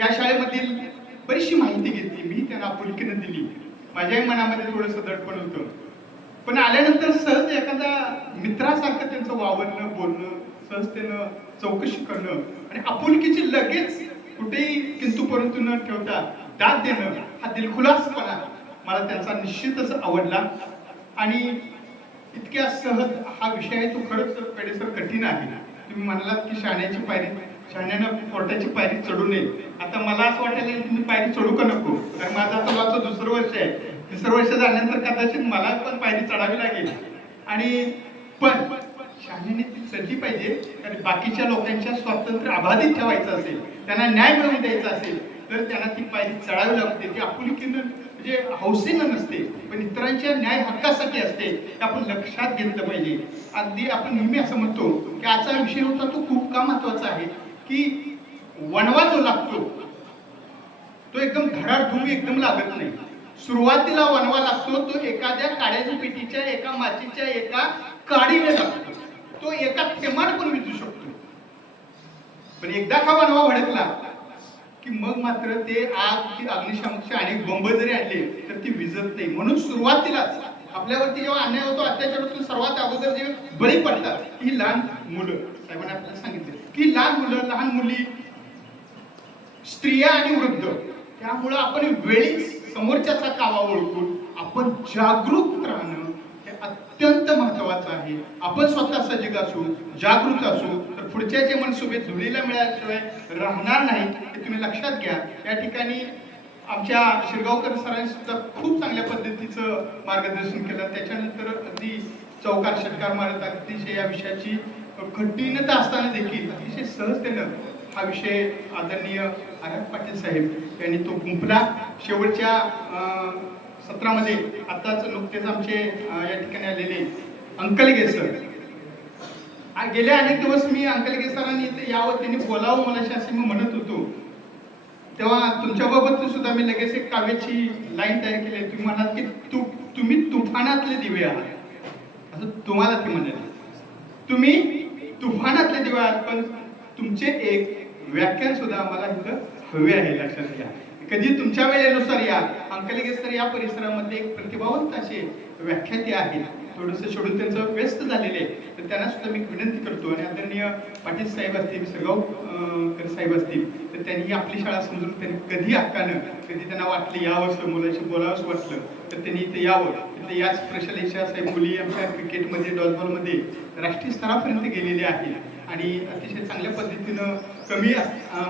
या शाळेमधील बरीचशी माहिती घेतली, मी त्यांना आपुलकीनं दिली. माझ्याही मनामध्ये थोडंसं दडपण होतं, पण आल्यानंतर सहज एखादा मित्रासारखं त्यांचं वावरणं, बोलणं, सहजतेनं चौकशी करणं आणि आपुलकीची लगेच कुठेही किंतु परंतु न ठेवता दाद देणं, हा दिलखुलासपणा मला त्यांचा निश्चितच आवडला. आणि इतक्या सहज हा विषय आहे तो खरंच पेडेसर कठीण आहे. तुम्ही म्हणालात की शहाण्याची पायरी, शहाण्यानं कोर्टाची पायरी चढू नये. आता मला असं वाटायला तुम्ही पायरी चढू का नको, कारण माझं आता माझं दुसरं वर्ष आहे. दुसरं वर्ष झाल्यानंतर कदाचित मला पण पायरी चढावी लागेल. आणि पण शहाण्याने ती चढली पाहिजे. कारण बाकीच्या लोकांच्या स्वातंत्र्य अबाधित ठेवायचं असेल, त्यांना न्याय मिळवून द्यायचा असेल, तर त्यांना ती पायरी चढावी लागते. ती आपुलकीनं म्हणजे हौसेनं नसते, पण इतरांच्या न्याय हक्कासाठी असते. ते आपण लक्षात घेतलं पाहिजे. अगदी आपण नेहमी असं म्हणतो की आजचा विषय होता तो खूप का महत्वाचा आहे, की वणवा जो लागतो तो एकदम धडाधूम एकदम लागत नाही. सुरुवातीला वणवा लागतो तो एखाद्या काड्याच्या पिटीच्या, एका माचीच्या, एका काडीने लागतो. तो एका थेंबाने पण विजू शकतो. पण एकदा का वणवा भडकला की मग मात्र ते आग, अग्निशामकचे अनेक बंब जरी आणले तर ती विजत नाही. म्हणून सुरुवातीलाच आपल्यावरती जेव्हा अन्याय होतो, अत्याचार होतो, सर्वात अगोदर जे बळी पडतात ही लहान मुलं. साहेबांनी आपल्याला सांगितले की लहान मुलं, लहान मुली, स्त्रिया आणि वृद्ध. त्यामुळं आपण वेळीच समोरच्याचा कावा ओळखून आपण जागरूक राहणं हे अत्यंत महत्वाचं आहे. आपण स्वतः सजग असू, जागृत असू, तर पुढच्याचे मनसुबे धुळीला मिळाल्याशिवाय राहणार नाही. हे तुम्ही लक्षात घ्या. या ठिकाणी आमच्या शिरगावकर सरांनी सुद्धा खूप चांगल्या पद्धतीचं मार्गदर्शन केलं. त्याच्यानंतर अगदी चौकार षटकार मारत अतिशय या विषयाची कठीणता असताना देखील अतिशय सहजतेनं हा विषय आदरणीय आरत पाटील साहेब यांनी तो गुंफला. शेवटच्या सत्रामध्ये आताच नुकतेच आमचे या ठिकाणी आलेले अंकलगे सर, गेले अनेक दिवस मी अंकलगे सरांनी इथे यावं, त्यांनी बोलावं मला असे मी म्हणत होतो. तेव्हा तुमच्याबाबत सुद्धा मी लगेच एक काव्याची लाईन तयार केली. तुम्ही म्हणाल की तुम्ही तुफानातले दिवे आहात, असं तुम्हाला ते म्हणाले. तुम्ही तुफानातले दिवे आहात, पण तुमचे एक व्याख्यान सुद्धा आम्हाला इथं हवे आहे. लक्षात घ्या. कधी तुमच्या वेळेनुसार या. अंकलगे सर या परिसरामध्ये एक प्रतिभावंत असे व्याख्याते आहेत. थोडंसं शेड्यूल त्यांचं व्यस्त झालेले आहे, तर त्यांना सुद्धा मी विनंती करतो. आणि आदरणीय पाटील साहेब असतील, सरगावकर साहेब असतील, तर त्यांनी आपली शाळा समजून त्यांनी कधी हक्कानं, कधी त्यांना वाटलं यावं, मुलाशी बोलावंच वाटलं तर त्यांनी इथे यावं. इथे याच प्रशालेच्या साहेब मुली आमच्या क्रिकेटमध्ये, डॉलबॉलमध्ये राष्ट्रीय स्तरापर्यंत गेलेले आहेत. आणि अतिशय चांगल्या पद्धतीनं कमी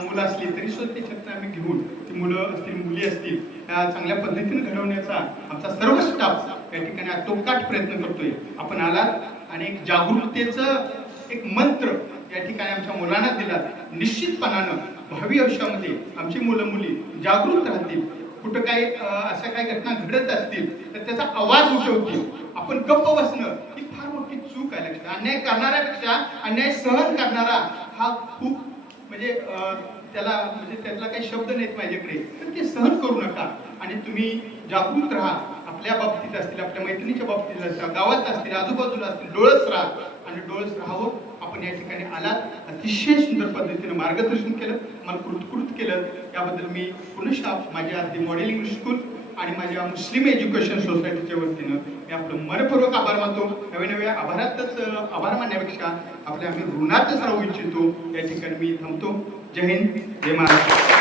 मुलं असली तरी सुद्धा त्याच्यातून आम्ही घेऊन ती मुलं असतील, मुली असतील, त्या चांगल्या पद्धतीनं घडवण्याचा आमचा सर्व स्टाफ या ठिकाणी आटोकाट प्रयत्न करतोय. आपण आलात आणि एक जागरूकतेचं एक मंत्र या ठिकाणी आमच्या मुलांना दिला. निश्चितपणानं भावी आयुष्यामध्ये आमची मुलं मुली जागरूक राहतील. कुठं काही अशा काही घटना घडत असतील तर त्याचा आवाज उठवतील. आपण गप्प बसणं ही फार मोठी चूक आहे. लक्षात. अन्याय करणाऱ्यापेक्षा अन्याय सहन करणारा हा खूप म्हणजे त्याला म्हणजे त्यातला काही शब्द नाहीत माझ्याकडे, तर ते सहन करू नका. आणि तुम्ही जागरूक राहा. आपल्या बाबतीत असतील, आपल्या मैत्रिणीच्या बाबतीत असतील, गावात असतील, आजूबाजूला असतील, डोळस राहा. आणि डोळस राहावं. आपण या ठिकाणी आलात, अतिशय सुंदर पद्धतीने मार्गदर्शन केलं, मला कृतकृत केलं. याबद्दल मी पुनश्च माझ्या दी मॉडेल इंग्लिश स्कूल आणि माझ्या मुस्लिम एज्युकेशन सोसायटीच्या वतीनं मी आपलं मनपूर्वक आभार मानतो. नव्या नव्या आभारातच आभार मानण्यापेक्षा आपल्या आम्ही ऋणातच राहू इच्छितो. या ठिकाणी मी थांबतो. जय हिंद, जय महाराष्ट्र.